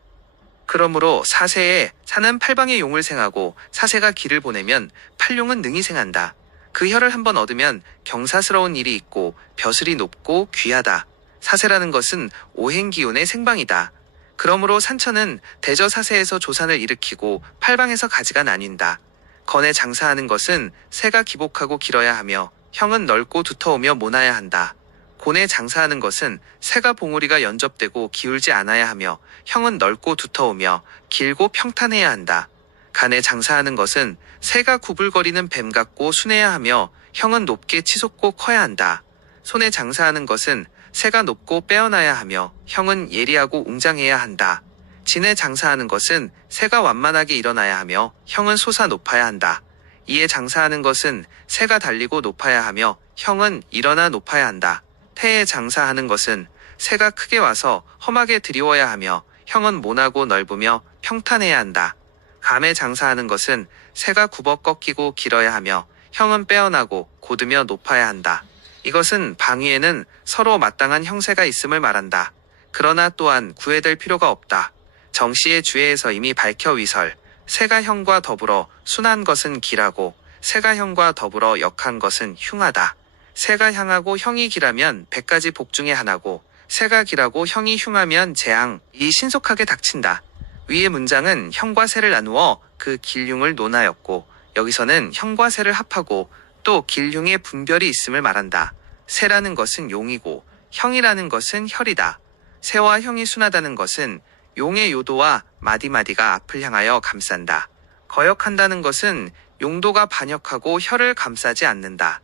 그러므로 사세에 사는 팔방의 용을 생하고 사세가 기를 보내면 팔용은 능히 생한다. 그 혀를 한번 얻으면 경사스러운 일이 있고 벼슬이 높고 귀하다. 사세라는 것은 오행기운의 생방이다. 그러므로 산천은 대저사세에서 조산을 일으키고 팔방에서 가지가 나뉜다. 건에 장사하는 것은 새가 기복하고 길어야 하며 형은 넓고 두터우며 모나야 한다. 곤에 장사하는 것은 새가 봉우리가 연접되고 기울지 않아야 하며 형은 넓고 두터우며 길고 평탄해야 한다. 간에 장사하는 것은 새가 구불거리는 뱀 같고 순해야 하며 형은 높게 치솟고 커야 한다. 손에 장사하는 것은 새가 높고 빼어나야 하며 형은 예리하고 웅장해야 한다. 진에 장사하는 것은 새가 완만하게 일어나야 하며 형은 솟아 높아야 한다. 이에 장사하는 것은 새가 달리고 높아야 하며 형은 일어나 높아야 한다. 태에 장사하는 것은 새가 크게 와서 험하게 드리워야 하며 형은 모나고 넓으며 평탄해야 한다. 감에 장사하는 것은 새가 굽어 꺾이고 길어야 하며 형은 빼어나고 곧으며 높아야 한다. 이것은 방위에는 서로 마땅한 형세가 있음을 말한다. 그러나 또한 구애될 필요가 없다. 정씨의 주애에서 이미 밝혀 위설. 새가 형과 더불어 순한 것은 길하고 새가 형과 더불어 역한 것은 흉하다. 새가 향하고 형이 길하면 100가지 복 중에 하나고 새가 길하고 형이 흉하면 재앙이 신속하게 닥친다. 위의 문장은 형과 새를 나누어 그 길흉을 논하였고 여기서는 형과 새를 합하고 또 길흉의 분별이 있음을 말한다. 새라는 것은 용이고 형이라는 것은 혈이다. 새와 형이 순하다는 것은 용의 요도와 마디마디가 앞을 향하여 감싼다. 거역한다는 것은 용도가 반역하고 혈을 감싸지 않는다.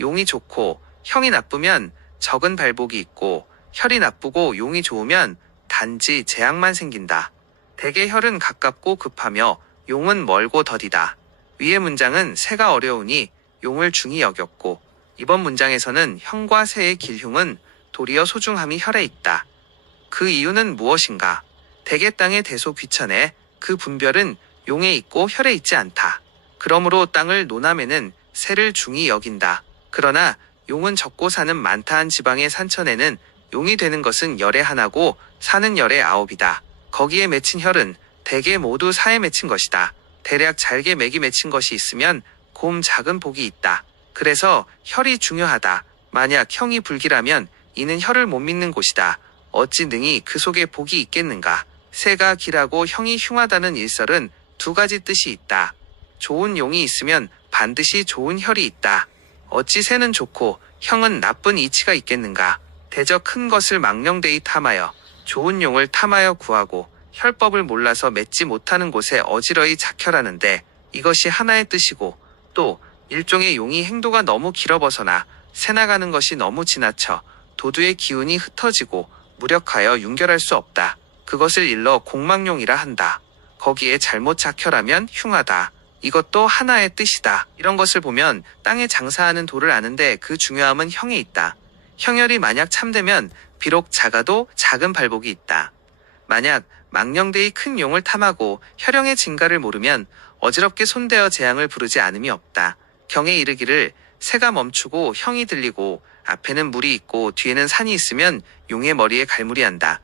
용이 좋고 형이 나쁘면 적은 발복이 있고 혈이 나쁘고 용이 좋으면 단지 재앙만 생긴다. 대개 혈은 가깝고 급하며 용은 멀고 더디다. 위의 문장은 새가 어려우니 용을 중히 여겼고 이번 문장에서는 형과 새의 길흉은 도리어 소중함이 혈에 있다. 그 이유는 무엇인가? 대개 땅의 대소 귀천에 그 분별은 용에 있고 혈에 있지 않다. 그러므로 땅을 노남에는 새를 중히 여긴다. 그러나 용은 적고 산은 많다한 지방의 산천에는 용이 되는 것은 열에 하나고 산은 열에 9이다. 거기에 맺힌 혈은 대개 모두 사에 맺힌 것이다. 대략 잘게 맥이 맺힌 것이 있으면 곰 작은 복이 있다. 그래서 혈이 중요하다. 만약 형이 불길하면 이는 혈을 못 믿는 곳이다. 어찌 능히 그 속에 복이 있겠는가. 새가 길하고 형이 흉하다는 일설은 2가지 뜻이 있다. 좋은 용이 있으면 반드시 좋은 혈이 있다. 어찌 새는 좋고 형은 나쁜 이치가 있겠는가. 대저 큰 것을 망령되이 탐하여 좋은 용을 탐하여 구하고 혈법을 몰라서 맺지 못하는 곳에 어지러이 작혈하는데 이것이 하나의 뜻이고 또 일종의 용이 행도가 너무 길어벗어나 새 나가는 것이 너무 지나쳐 도두의 기운이 흩어지고 무력하여 윤결할 수 없다. 그것을 일러 공망용이라 한다. 거기에 잘못 작혈하면 흉하다. 이것도 하나의 뜻이다. 이런 것을 보면 땅에 장사하는 도를 아는데 그 중요함은 형에 있다. 형혈이 만약 참되면 비록 작아도 작은 발복이 있다. 만약 망령되이 큰 용을 탐하고 혈령의 진가를 모르면 어지럽게 손대어 재앙을 부르지 않음이 없다. 경에 이르기를 새가 멈추고 형이 들리고 앞에는 물이 있고 뒤에는 산이 있으면 용의 머리에 갈무리한다.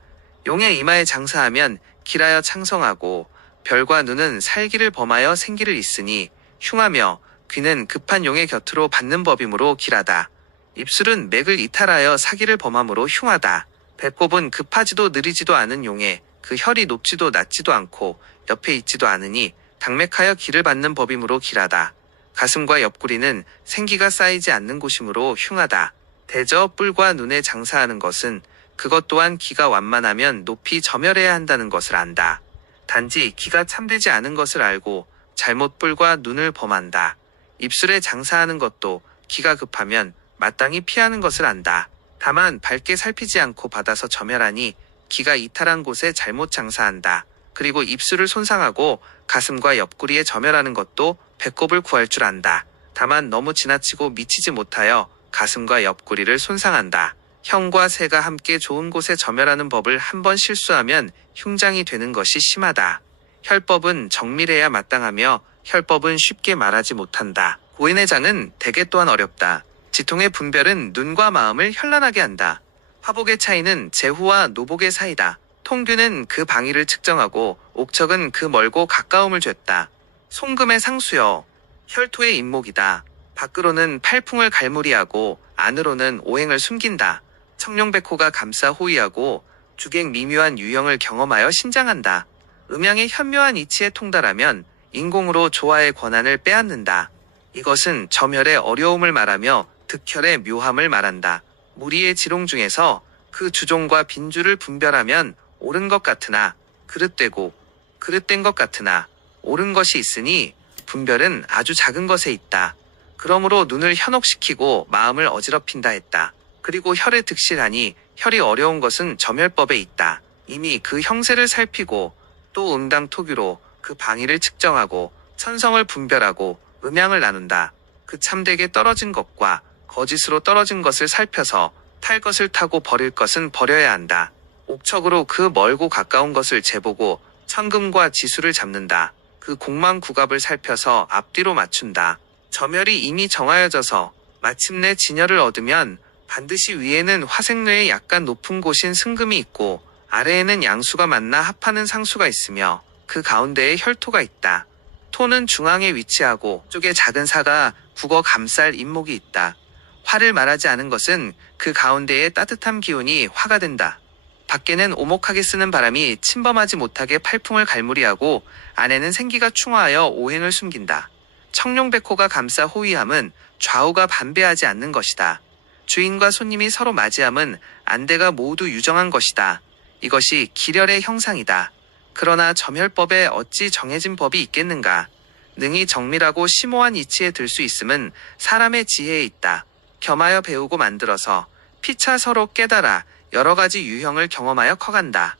용의 이마에 장사하면 길하여 창성하고 별과 눈은 살기를 범하여 생기를 있으니 흉하며 귀는 급한 용의 곁으로 받는 법이므로 길하다. 입술은 맥을 이탈하여 사기를 범함으로 흉하다. 배꼽은 급하지도 느리지도 않은 용에 그 혈이 높지도 낮지도 않고 옆에 있지도 않으니 당맥하여 기를 받는 법이므로 길하다. 가슴과 옆구리는 생기가 쌓이지 않는 곳이므로 흉하다. 대저 뿔과 눈에 장사하는 것은 그것 또한 기가 완만하면 높이 점혈해야 한다는 것을 안다. 단지 기가 참되지 않은 것을 알고 잘못 뿔과 눈을 범한다. 입술에 장사하는 것도 기가 급하면 마땅히 피하는 것을 안다. 다만 밝게 살피지 않고 받아서 점혈하니 기가 이탈한 곳에 잘못 장사한다. 그리고 입술을 손상하고 가슴과 옆구리에 점혈하는 것도 배꼽을 구할 줄 안다. 다만 너무 지나치고 미치지 못하여 가슴과 옆구리를 손상한다. 형과 새가 함께 좋은 곳에 점혈하는 법을 한번 실수하면 흉장이 되는 것이 심하다. 혈법은 정밀해야 마땅하며 혈법은 쉽게 말하지 못한다. 고인의 장은 대개 또한 어렵다. 지통의 분별은 눈과 마음을 현란하게 한다. 화복의 차이는 제후와 노복의 사이다. 통규는 그 방위를 측정하고 옥척은 그 멀고 가까움을 쟀다. 송금의 상수여 혈토의 인목이다. 밖으로는 팔풍을 갈무리하고 안으로는 오행을 숨긴다. 청룡백호가 감싸 호위하고 주객 미묘한 유형을 경험하여 신장한다. 음양의 현묘한 이치에 통달하면 인공으로 조화의 권한을 빼앗는다. 이것은 점혈의 어려움을 말하며 득혈의 묘함을 말한다. 무리의 지롱 중에서 그 주종과 빈주를 분별하면 옳은 것 같으나 그릇되고 그릇된 것 같으나 옳은 것이 있으니 분별은 아주 작은 것에 있다. 그러므로 눈을 현혹시키고 마음을 어지럽힌다 했다. 그리고 혈에 득실하니 혈이 어려운 것은 점혈법에 있다. 이미 그 형세를 살피고 또 응당토규로 그 방위를 측정하고 천성을 분별하고 음양을 나눈다. 그 참되게 떨어진 것과 거짓으로 떨어진 것을 살펴서 탈 것을 타고 버릴 것은 버려야 한다. 옥척으로 그 멀고 가까운 것을 재보고 천금과 지수를 잡는다. 그 공망 국압을 살펴서 앞뒤로 맞춘다. 점혈이 이미 정하여져서 마침내 진열을 얻으면 반드시 위에는 화생뇌의 약간 높은 곳인 승금이 있고 아래에는 양수가 만나 합하는 상수가 있으며 그 가운데에 혈토가 있다. 토는 중앙에 위치하고 쪽에 작은 사가 국어 감쌀 인목이 있다. 화를 말하지 않은 것은 그 가운데에 따뜻한 기운이 화가 된다. 밖에는 오목하게 쓰는 바람이 침범하지 못하게 팔풍을 갈무리하고 안에는 생기가 충화하여 오행을 숨긴다. 청룡백호가 감싸 호위함은 좌우가 반배하지 않는 것이다. 주인과 손님이 서로 맞이함은 안대가 모두 유정한 것이다. 이것이 기렬의 형상이다. 그러나 점혈법에 어찌 정해진 법이 있겠는가? 능히 정밀하고 심오한 이치에 들 수 있음은 사람의 지혜에 있다. 겸하여 배우고 만들어서 피차 서로 깨달아 여러 가지 유형을 경험하여 커간다.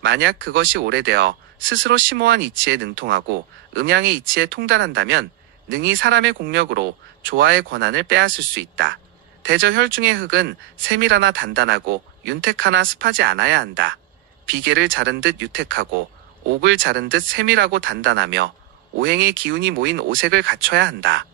만약 그것이 오래되어 스스로 심오한 이치에 능통하고 음양의 이치에 통달한다면 능히 사람의 공력으로 조화의 권한을 빼앗을 수 있다. 대저혈 중의 흙은 세밀하나 단단하고 윤택하나 습하지 않아야 한다. 비계를 자른 듯 유택하고 옥을 자른 듯 세밀하고 단단하며 오행의 기운이 모인 오색을 갖춰야 한다.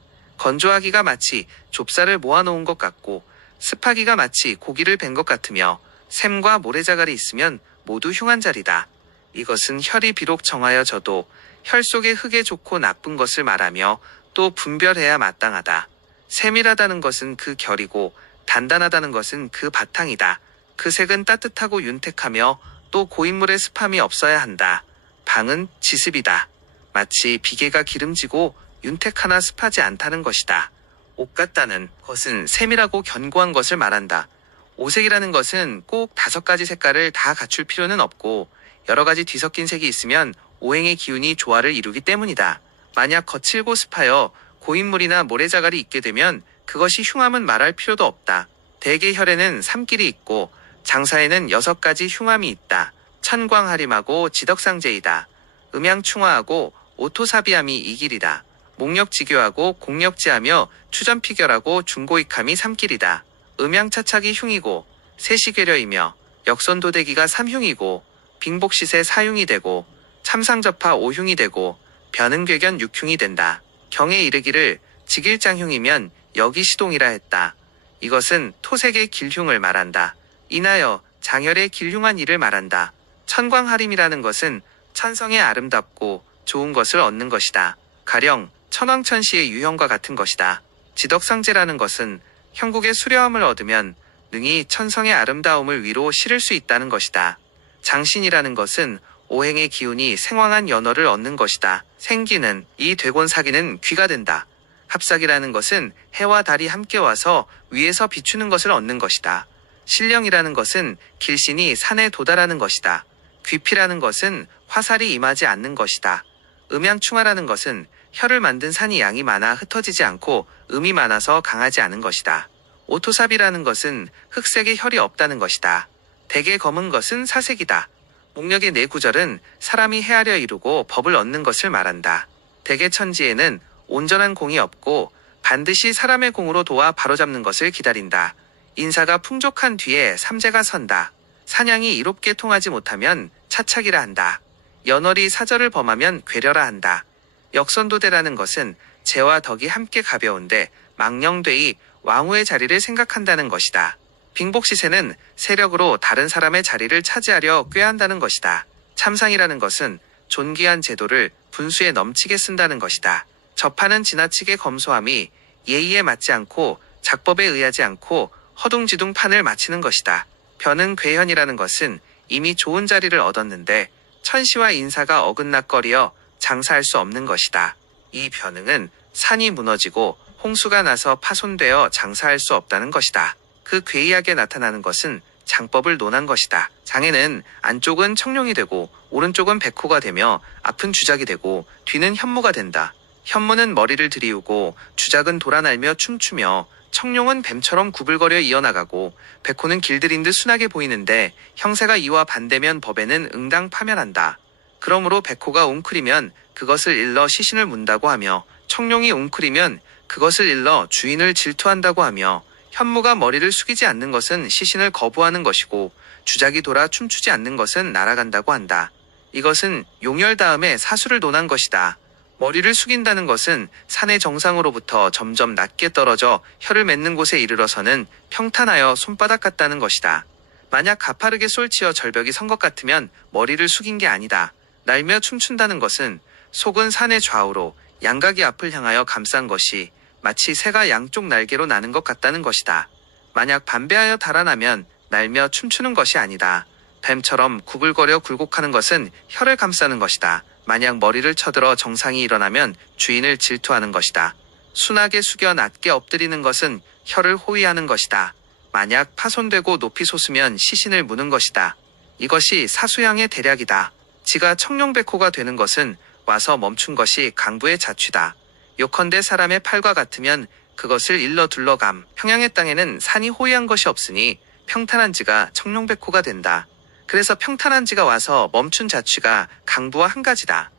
건조하기가 마치 좁쌀을 모아놓은 것 같고 습하기가 마치 고기를 벤 것 같으며 샘과 모래자갈이 있으면 모두 흉한 자리다. 이것은 혈이 비록 정하여져도 혈 속의 흙에 좋고 나쁜 것을 말하며 또 분별해야 마땅하다. 세밀하다는 것은 그 결이고 단단하다는 것은 그 바탕이다. 그 색은 따뜻하고 윤택하며 또 고인물의 습함이 없어야 한다. 방은 지습이다. 마치 비계가 기름지고 윤택하나 습하지 않다는 것이다. 옥 같다는 것은 세밀하고 견고한 것을 말한다. 오색이라는 것은 꼭 5가지 색깔을 다 갖출 필요는 없고 여러 가지 뒤섞인 색이 있으면 오행의 기운이 조화를 이루기 때문이다. 만약 거칠고 습하여 고인물이나 모래자갈이 있게 되면 그것이 흉함은 말할 필요도 없다. 대개 혈에는 3길이 있고 장사에는 6가지 흉함이 있다. 천광하림하고 지덕상제이다. 음양충화하고 오토사비함이 이 길이다. 목력지교하고 공력지하며 추전피결하고 중고익함이 3길이다. 음양차착이 흉이고 세시괴려이며 역선도대기가 3흉이고 빙복시세 4흉이 되고 참상접하 5흉이 되고 변은괴견 6흉이 된다. 경에 이르기를 직일장흉이면 여기시동이라 했다. 이것은 토색의 길흉을 말한다. 인하여 장혈의 길흉한 일을 말한다. 천광하림이라는 것은 천성의 아름답고 좋은 것을 얻는 것이다. 가령 천왕천시의 유형과 같은 것이다. 지덕상제라는 것은 형국의 수려함을 얻으면 능히 천성의 아름다움을 위로 실을 수 있다는 것이다. 장신이라는 것은 오행의 기운이 생황한 연어를 얻는 것이다. 생기는 이 되곤사기는 귀가 된다. 합삭이라는 것은 해와 달이 함께 와서 위에서 비추는 것을 얻는 것이다. 신령이라는 것은 길신이 산에 도달하는 것이다. 귀피라는 것은 화살이 임하지 않는 것이다. 음양충하라는 것은 혈을 만든 산이 양이 많아 흩어지지 않고 음이 많아서 강하지 않은 것이다. 오토삽이라는 것은 흑색의 혈이 없다는 것이다. 대개 검은 것은 사색이다. 목력의 4구절은 사람이 헤아려 이루고 법을 얻는 것을 말한다. 대개 천지에는 온전한 공이 없고 반드시 사람의 공으로 도와 바로잡는 것을 기다린다. 인사가 풍족한 뒤에 삼재가 선다. 사냥이 이롭게 통하지 못하면 차착이라 한다. 연월이 사절을 범하면 괴려라 한다. 역선도대라는 것은 재와 덕이 함께 가벼운데 망령되이 왕후의 자리를 생각한다는 것이다. 빙복시세는 세력으로 다른 사람의 자리를 차지하려 꾀한다는 것이다. 참상이라는 것은 존귀한 제도를 분수에 넘치게 쓴다는 것이다. 접하는 지나치게 검소함이 예의에 맞지 않고 작법에 의하지 않고 허둥지둥 판을 마치는 것이다. 변은 괴현이라는 것은 이미 좋은 자리를 얻었는데 천시와 인사가 어긋낙거리어 장사할 수 없는 것이다. 이 변응은 산이 무너지고 홍수가 나서 파손되어 장사할 수 없다는 것이다. 그 괴이하게 나타나는 것은 장법을 논한 것이다. 장에는 안쪽은 청룡이 되고 오른쪽은 백호가 되며 앞은 주작이 되고 뒤는 현무가 된다. 현무는 머리를 들이우고 주작은 돌아날며 춤추며 청룡은 뱀처럼 구불거려 이어나가고 백호는 길들인 듯 순하게 보이는데 형세가 이와 반대면 법에는 응당 파면한다. 그러므로 백호가 웅크리면 그것을 일러 시신을 문다고 하며 청룡이 웅크리면 그것을 일러 주인을 질투한다고 하며 현무가 머리를 숙이지 않는 것은 시신을 거부하는 것이고 주작이 돌아 춤추지 않는 것은 날아간다고 한다. 이것은 용열 다음에 사수를 논한 것이다. 머리를 숙인다는 것은 산의 정상으로부터 점점 낮게 떨어져 혀를 맺는 곳에 이르러서는 평탄하여 손바닥 같다는 것이다. 만약 가파르게 쏠치어 절벽이 선 것 같으면 머리를 숙인 게 아니다. 날며 춤춘다는 것은 속은 산의 좌우로 양각이 앞을 향하여 감싼 것이 마치 새가 양쪽 날개로 나는 것 같다는 것이다. 만약 반배하여 달아나면 날며 춤추는 것이 아니다. 뱀처럼 구글거려 굴곡하는 것은 혀를 감싸는 것이다. 만약 머리를 쳐들어 정상이 일어나면 주인을 질투하는 것이다. 순하게 숙여 낮게 엎드리는 것은 혀를 호위하는 것이다. 만약 파손되고 높이 솟으면 시신을 무는 것이다. 이것이 사수양의 대략이다. 지가 청룡백호가 되는 것은 와서 멈춘 것이 강부의 자취다. 요컨대 사람의 팔과 같으면 그것을 일러 둘러감. 평양의 땅에는 산이 호위한 것이 없으니 평탄한 지가 청룡백호가 된다. 그래서 평탄한 지가 와서 멈춘 자취가 강부와 한 가지다.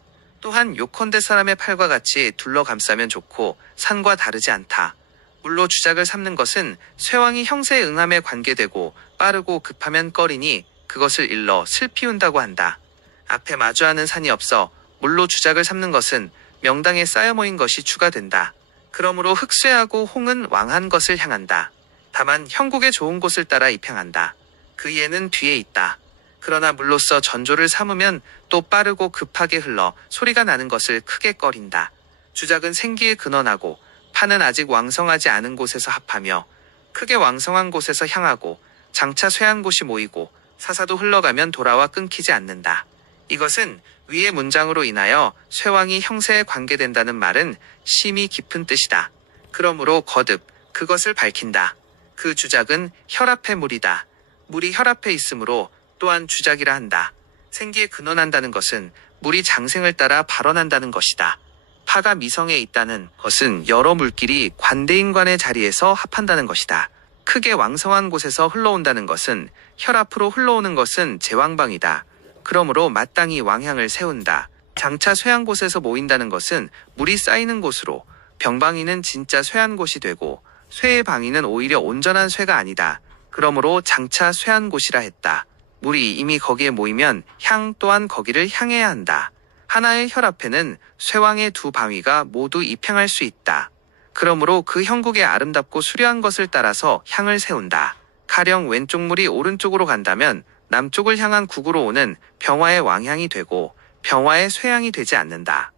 또한 요컨대 사람의 팔과 같이 둘러감싸면 좋고 산과 다르지 않다. 물로 주작을 삼는 것은 쇠왕이 형세에 응함에 관계되고 빠르고 급하면 꺼리니 그것을 일러 슬피운다고 한다. 앞에 마주하는 산이 없어 물로 주작을 삼는 것은 명당에 쌓여 모인 것이 추가된다. 그러므로 흑쇠하고 홍은 왕한 것을 향한다. 다만 형국의 좋은 곳을 따라 입향한다. 그 이해는 뒤에 있다. 그러나 물로써 전조를 삼으면 또 빠르고 급하게 흘러 소리가 나는 것을 크게 꺼린다. 주작은 생기에 근원하고 판은 아직 왕성하지 않은 곳에서 합하며 크게 왕성한 곳에서 향하고 장차 쇠한 곳이 모이고 사사도 흘러가면 돌아와 끊기지 않는다. 이것은 위의 문장으로 인하여 쇠왕이 형세에 관계된다는 말은 심히 깊은 뜻이다. 그러므로 거듭 그것을 밝힌다. 그 주작은 혈압의 물이다. 물이 혈압에 있으므로 또한 주작이라 한다. 생기에 근원한다는 것은 물이 장생을 따라 발원한다는 것이다. 파가 미성에 있다는 것은 여러 물길이 관대인관의 자리에서 합한다는 것이다. 크게 왕성한 곳에서 흘러온다는 것은 혈압으로 흘러오는 것은 제왕방이다. 그러므로 마땅히 왕향을 세운다. 장차 쇠한 곳에서 모인다는 것은 물이 쌓이는 곳으로 병방이는 진짜 쇠한 곳이 되고 쇠의 방이는 오히려 온전한 쇠가 아니다. 그러므로 장차 쇠한 곳이라 했다. 물이 이미 거기에 모이면 향 또한 거기를 향해야 한다. 하나의 혈압에는 쇠왕의 두 방위가 모두 입향할 수 있다. 그러므로 그 형국의 아름답고 수려한 것을 따라서 향을 세운다. 가령 왼쪽 물이 오른쪽으로 간다면 남쪽을 향한 국으로 오는 병화의 왕향이 되고 병화의 쇠향이 되지 않는다.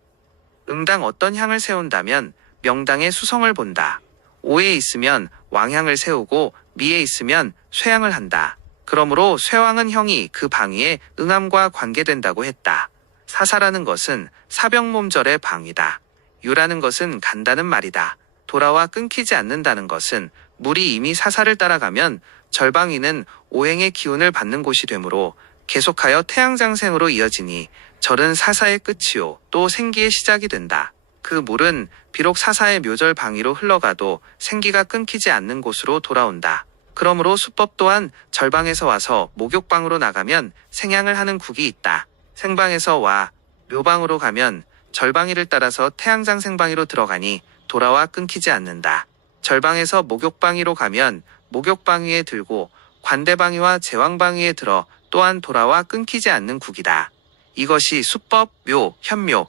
응당 어떤 향을 세운다면 명당의 수성을 본다. 오에 있으면 왕향을 세우고 미에 있으면 쇠향을 한다. 그러므로 쇠왕은 형이 그 방위에 응함과 관계된다고 했다. 사사라는 것은 사병몸절의 방위다. 유라는 것은 간다는 말이다. 돌아와 끊기지 않는다는 것은 물이 이미 사사를 따라가면 절방위는 오행의 기운을 받는 곳이 되므로 계속하여 태양장생으로 이어지니 절은 사사의 끝이요 또 생기의 시작이 된다. 그 물은 비록 사사의 묘절 방위로 흘러가도 생기가 끊기지 않는 곳으로 돌아온다. 그러므로 수법 또한 절방에서 와서 목욕방으로 나가면 생양을 하는 국이 있다. 생방에서 와 묘방으로 가면 절방위를 따라서 태양장생방위로 들어가니 돌아와 끊기지 않는다. 절방에서 목욕방위로 가면 목욕방위에 들고 관대방위와 제왕방위에 들어 또한 돌아와 끊기지 않는 국이다. 이것이 수법, 묘, 현묘,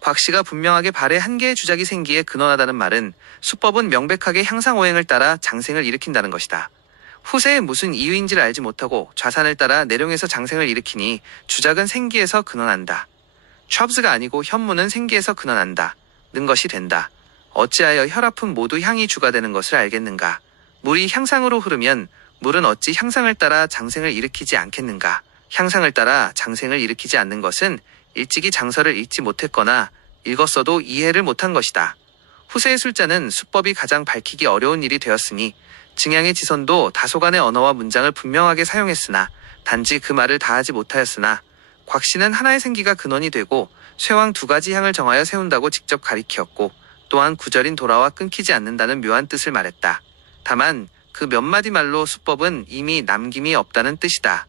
곽씨가 분명하게 발에 한 개의 주작이 생기에 근원하다는 말은 수법은 명백하게 향상오행을 따라 장생을 일으킨다는 것이다. 후세에 무슨 이유인지를 알지 못하고 좌산을 따라 내룡에서 장생을 일으키니 주작은 생기에서 근원한다. 첩스가 아니고 현무는 생기에서 근원한다. 는 것이 된다. 어찌하여 혈압은 모두 향이 주가 되는 것을 알겠는가? 물이 향상으로 흐르면 물은 어찌 향상을 따라 장생을 일으키지 않겠는가? 향상을 따라 장생을 일으키지 않는 것은 일찍이 장서를 읽지 못했거나 읽었어도 이해를 못한 것이다. 후세의 술자는 수법이 가장 밝히기 어려운 일이 되었으니 증양의 지선도 다소간의 언어와 문장을 분명하게 사용했으나 단지 그 말을 다하지 못하였으나 곽씨는 하나의 생기가 근원이 되고 쇠왕 두 가지 향을 정하여 세운다고 직접 가리키었고 또한 구절인 돌아와 끊기지 않는다는 묘한 뜻을 말했다. 다만 그 몇 마디 말로 수법은 이미 남김이 없다는 뜻이다.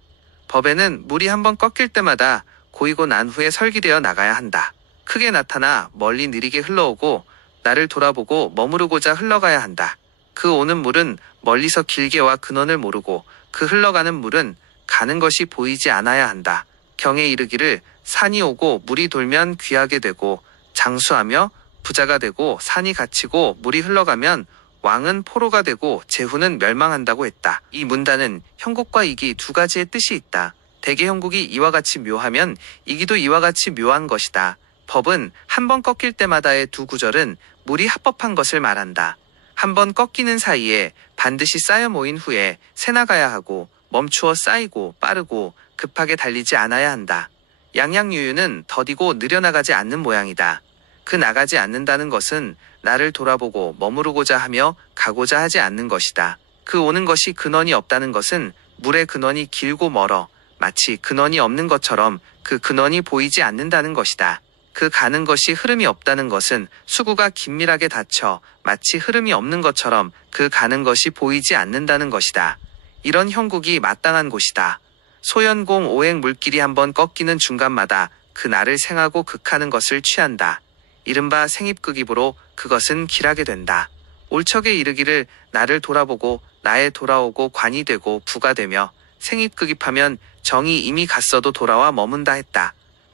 법에는 물이 한번 꺾일 때마다 고이고 난 후에 설기되어 나가야 한다. 크게 나타나 멀리 느리게 흘러오고 나를 돌아보고 머무르고자 흘러가야 한다. 그 오는 물은 멀리서 길게 와 근원을 모르고 그 흘러가는 물은 가는 것이 보이지 않아야 한다. 경에 이르기를 산이 오고 물이 돌면 귀하게 되고 장수하며 부자가 되고 산이 갇히고 물이 흘러가면 왕은 포로가 되고 제후는 멸망한다고 했다. 이 문단은 형국과 이기 두 가지의 뜻이 있다. 대개 형국이 이와 같이 묘하면 이기도 이와 같이 묘한 것이다. 법은 한 번 꺾일 때마다의 두 구절은 물이 합법한 것을 말한다. 한 번 꺾이는 사이에 반드시 쌓여 모인 후에 새나가야 하고 멈추어 쌓이고 빠르고 급하게 달리지 않아야 한다. 양양유유는 더디고 느려나가지 않는 모양이다. 그 나가지 않는다는 것은 나를 돌아보고 머무르고자 하며 가고자 하지 않는 것이다. 그 오는 것이 근원이 없다는 것은 물의 근원이 길고 멀어 마치 근원이 없는 것처럼 그 근원이 보이지 않는다는 것이다. 그 가는 것이 흐름이 없다는 것은 수구가 긴밀하게 닫혀 마치 흐름이 없는 것처럼 그 가는 것이 보이지 않는다는 것이다. 이런 형국이 마땅한 곳이다. 소연공 오행 물길이 한번 꺾이는 중간마다 그 나를 생하고 극하는 것을 취한다. 이른바 생입극입으로 그것은 길하게 된다. 올척에 이르기를 나를 돌아보고 나에 돌아오고 관이 되고 부가 되며 생입극입하면 정이 이미 갔어도 돌아와 머문다 했다.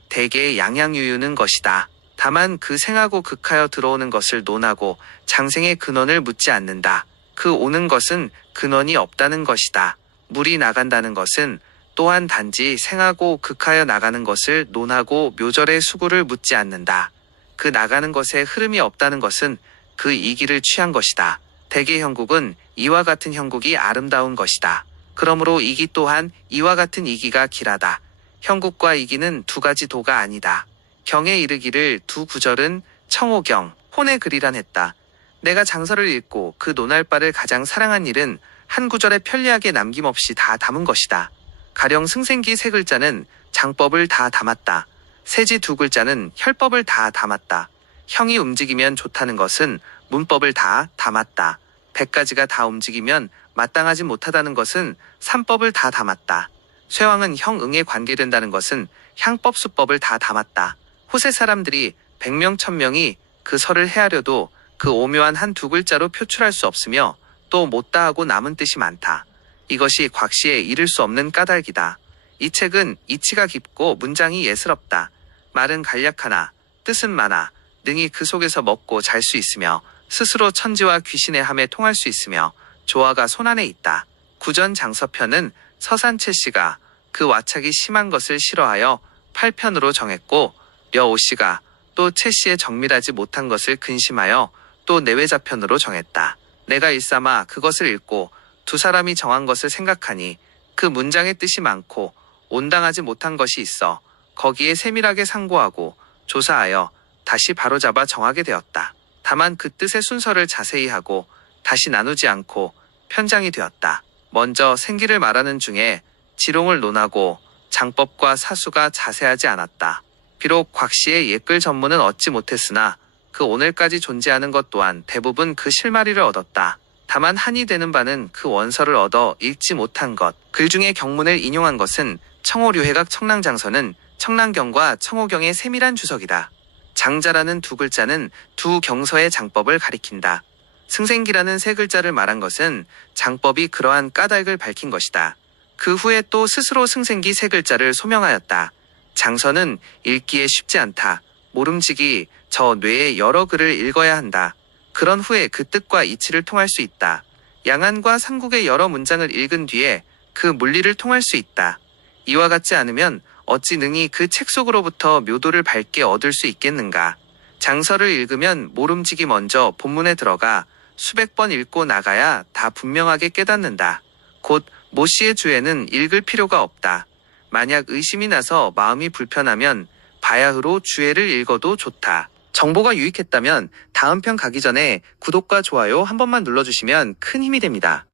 대개의 양양유유는 것이다. 다만 그 생하고 극하여 들어오는 것을 논하고 장생의 근원을 묻지 않는다. 그 오는 것은 근원이 없다는 것이다. 물이 나간다는 것은 또한 단지 생하고 극하여 나가는 것을 논하고 묘절의 수구를 묻지 않는다. 그 나가는 것에 흐름이 없다는 것은 그 이기를 취한 것이다. 대개 형국은 이와 같은 형국이 아름다운 것이다. 그러므로 이기 또한 이와 같은 이기가 길하다. 형국과 이기는 두 가지 도가 아니다. 경에 이르기를 두 구절은 청호경, 혼의 글이란 했다. 내가 장서를 읽고 그 논할 바를 가장 사랑한 일은 한 구절에 편리하게 남김없이 다 담은 것이다. 가령 승생기 세 글자는 장법을 다 담았다. 세지 두 글자는 혈법을 다 담았다. 형이 움직이면 좋다는 것은 문법을 다 담았다. 100가지가 다 움직이면 마땅하지 못하다는 것은 삼법을 다 담았다. 쇠왕은 형응에 관계된다는 것은 향법 수법을 다 담았다. 호세 사람들이 100명 1000명이 그 설을 헤아려도 그 오묘한 한 두 글자로 표출할 수 없으며 또 못다 하고 남은 뜻이 많다. 이것이 곽시에 이를 수 없는 까닭이다. 이 책은 이치가 깊고 문장이 예스럽다. 말은 간략하나 뜻은 많아 능히 그 속에서 먹고 잘 수 있으며 스스로 천지와 귀신의 함에 통할 수 있으며 조화가 손안에 있다. 구전 장서편은 서산채 씨가 그 와착이 심한 것을 싫어하여 8편으로 정했고 려오 씨가 또 채 씨의 정밀하지 못한 것을 근심하여 또 내외자편으로 정했다. 내가 일삼아 그것을 읽고 두 사람이 정한 것을 생각하니 그 문장의 뜻이 많고 온당하지 못한 것이 있어 거기에 세밀하게 상고하고 조사하여 다시 바로잡아 정하게 되었다. 다만 그 뜻의 순서를 자세히 하고 다시 나누지 않고 편장이 되었다. 먼저 생기를 말하는 중에 지롱을 논하고 장법과 사수가 자세하지 않았다. 비록 곽씨의 옛글 전문은 얻지 못했으나 그 오늘까지 존재하는 것 또한 대부분 그 실마리를 얻었다. 다만 한이 되는 바는 그 원서를 얻어 읽지 못한 것. 글 중에 경문을 인용한 것은 청호류해각 청랑장서는 청랑경과 청호경의 세밀한 주석이다. 장자라는 두 글자는 두 경서의 장법을 가리킨다. 승생기라는 세 글자를 말한 것은 장법이 그러한 까닭을 밝힌 것이다. 그 후에 또 스스로 승생기 세 글자를 소명하였다. 장서는 읽기에 쉽지 않다. 모름지기 저 뇌에 여러 글을 읽어야 한다. 그런 후에 그 뜻과 이치를 통할 수 있다. 양안과 삼국의 여러 문장을 읽은 뒤에 그 문리를 통할 수 있다. 이와 같지 않으면 어찌 능히 그 책 속으로부터 묘도를 밝게 얻을 수 있겠는가. 장서를 읽으면 모름지기 먼저 본문에 들어가 수백 번 읽고 나가야 다 분명하게 깨닫는다. 곧 모씨의 주에는 읽을 필요가 없다. 만약 의심이 나서 마음이 불편하면 바야흐로 주애를 읽어도 좋다. 정보가 유익했다면 다음 편 가기 전에 구독과 좋아요 한 번만 눌러주시면 큰 힘이 됩니다.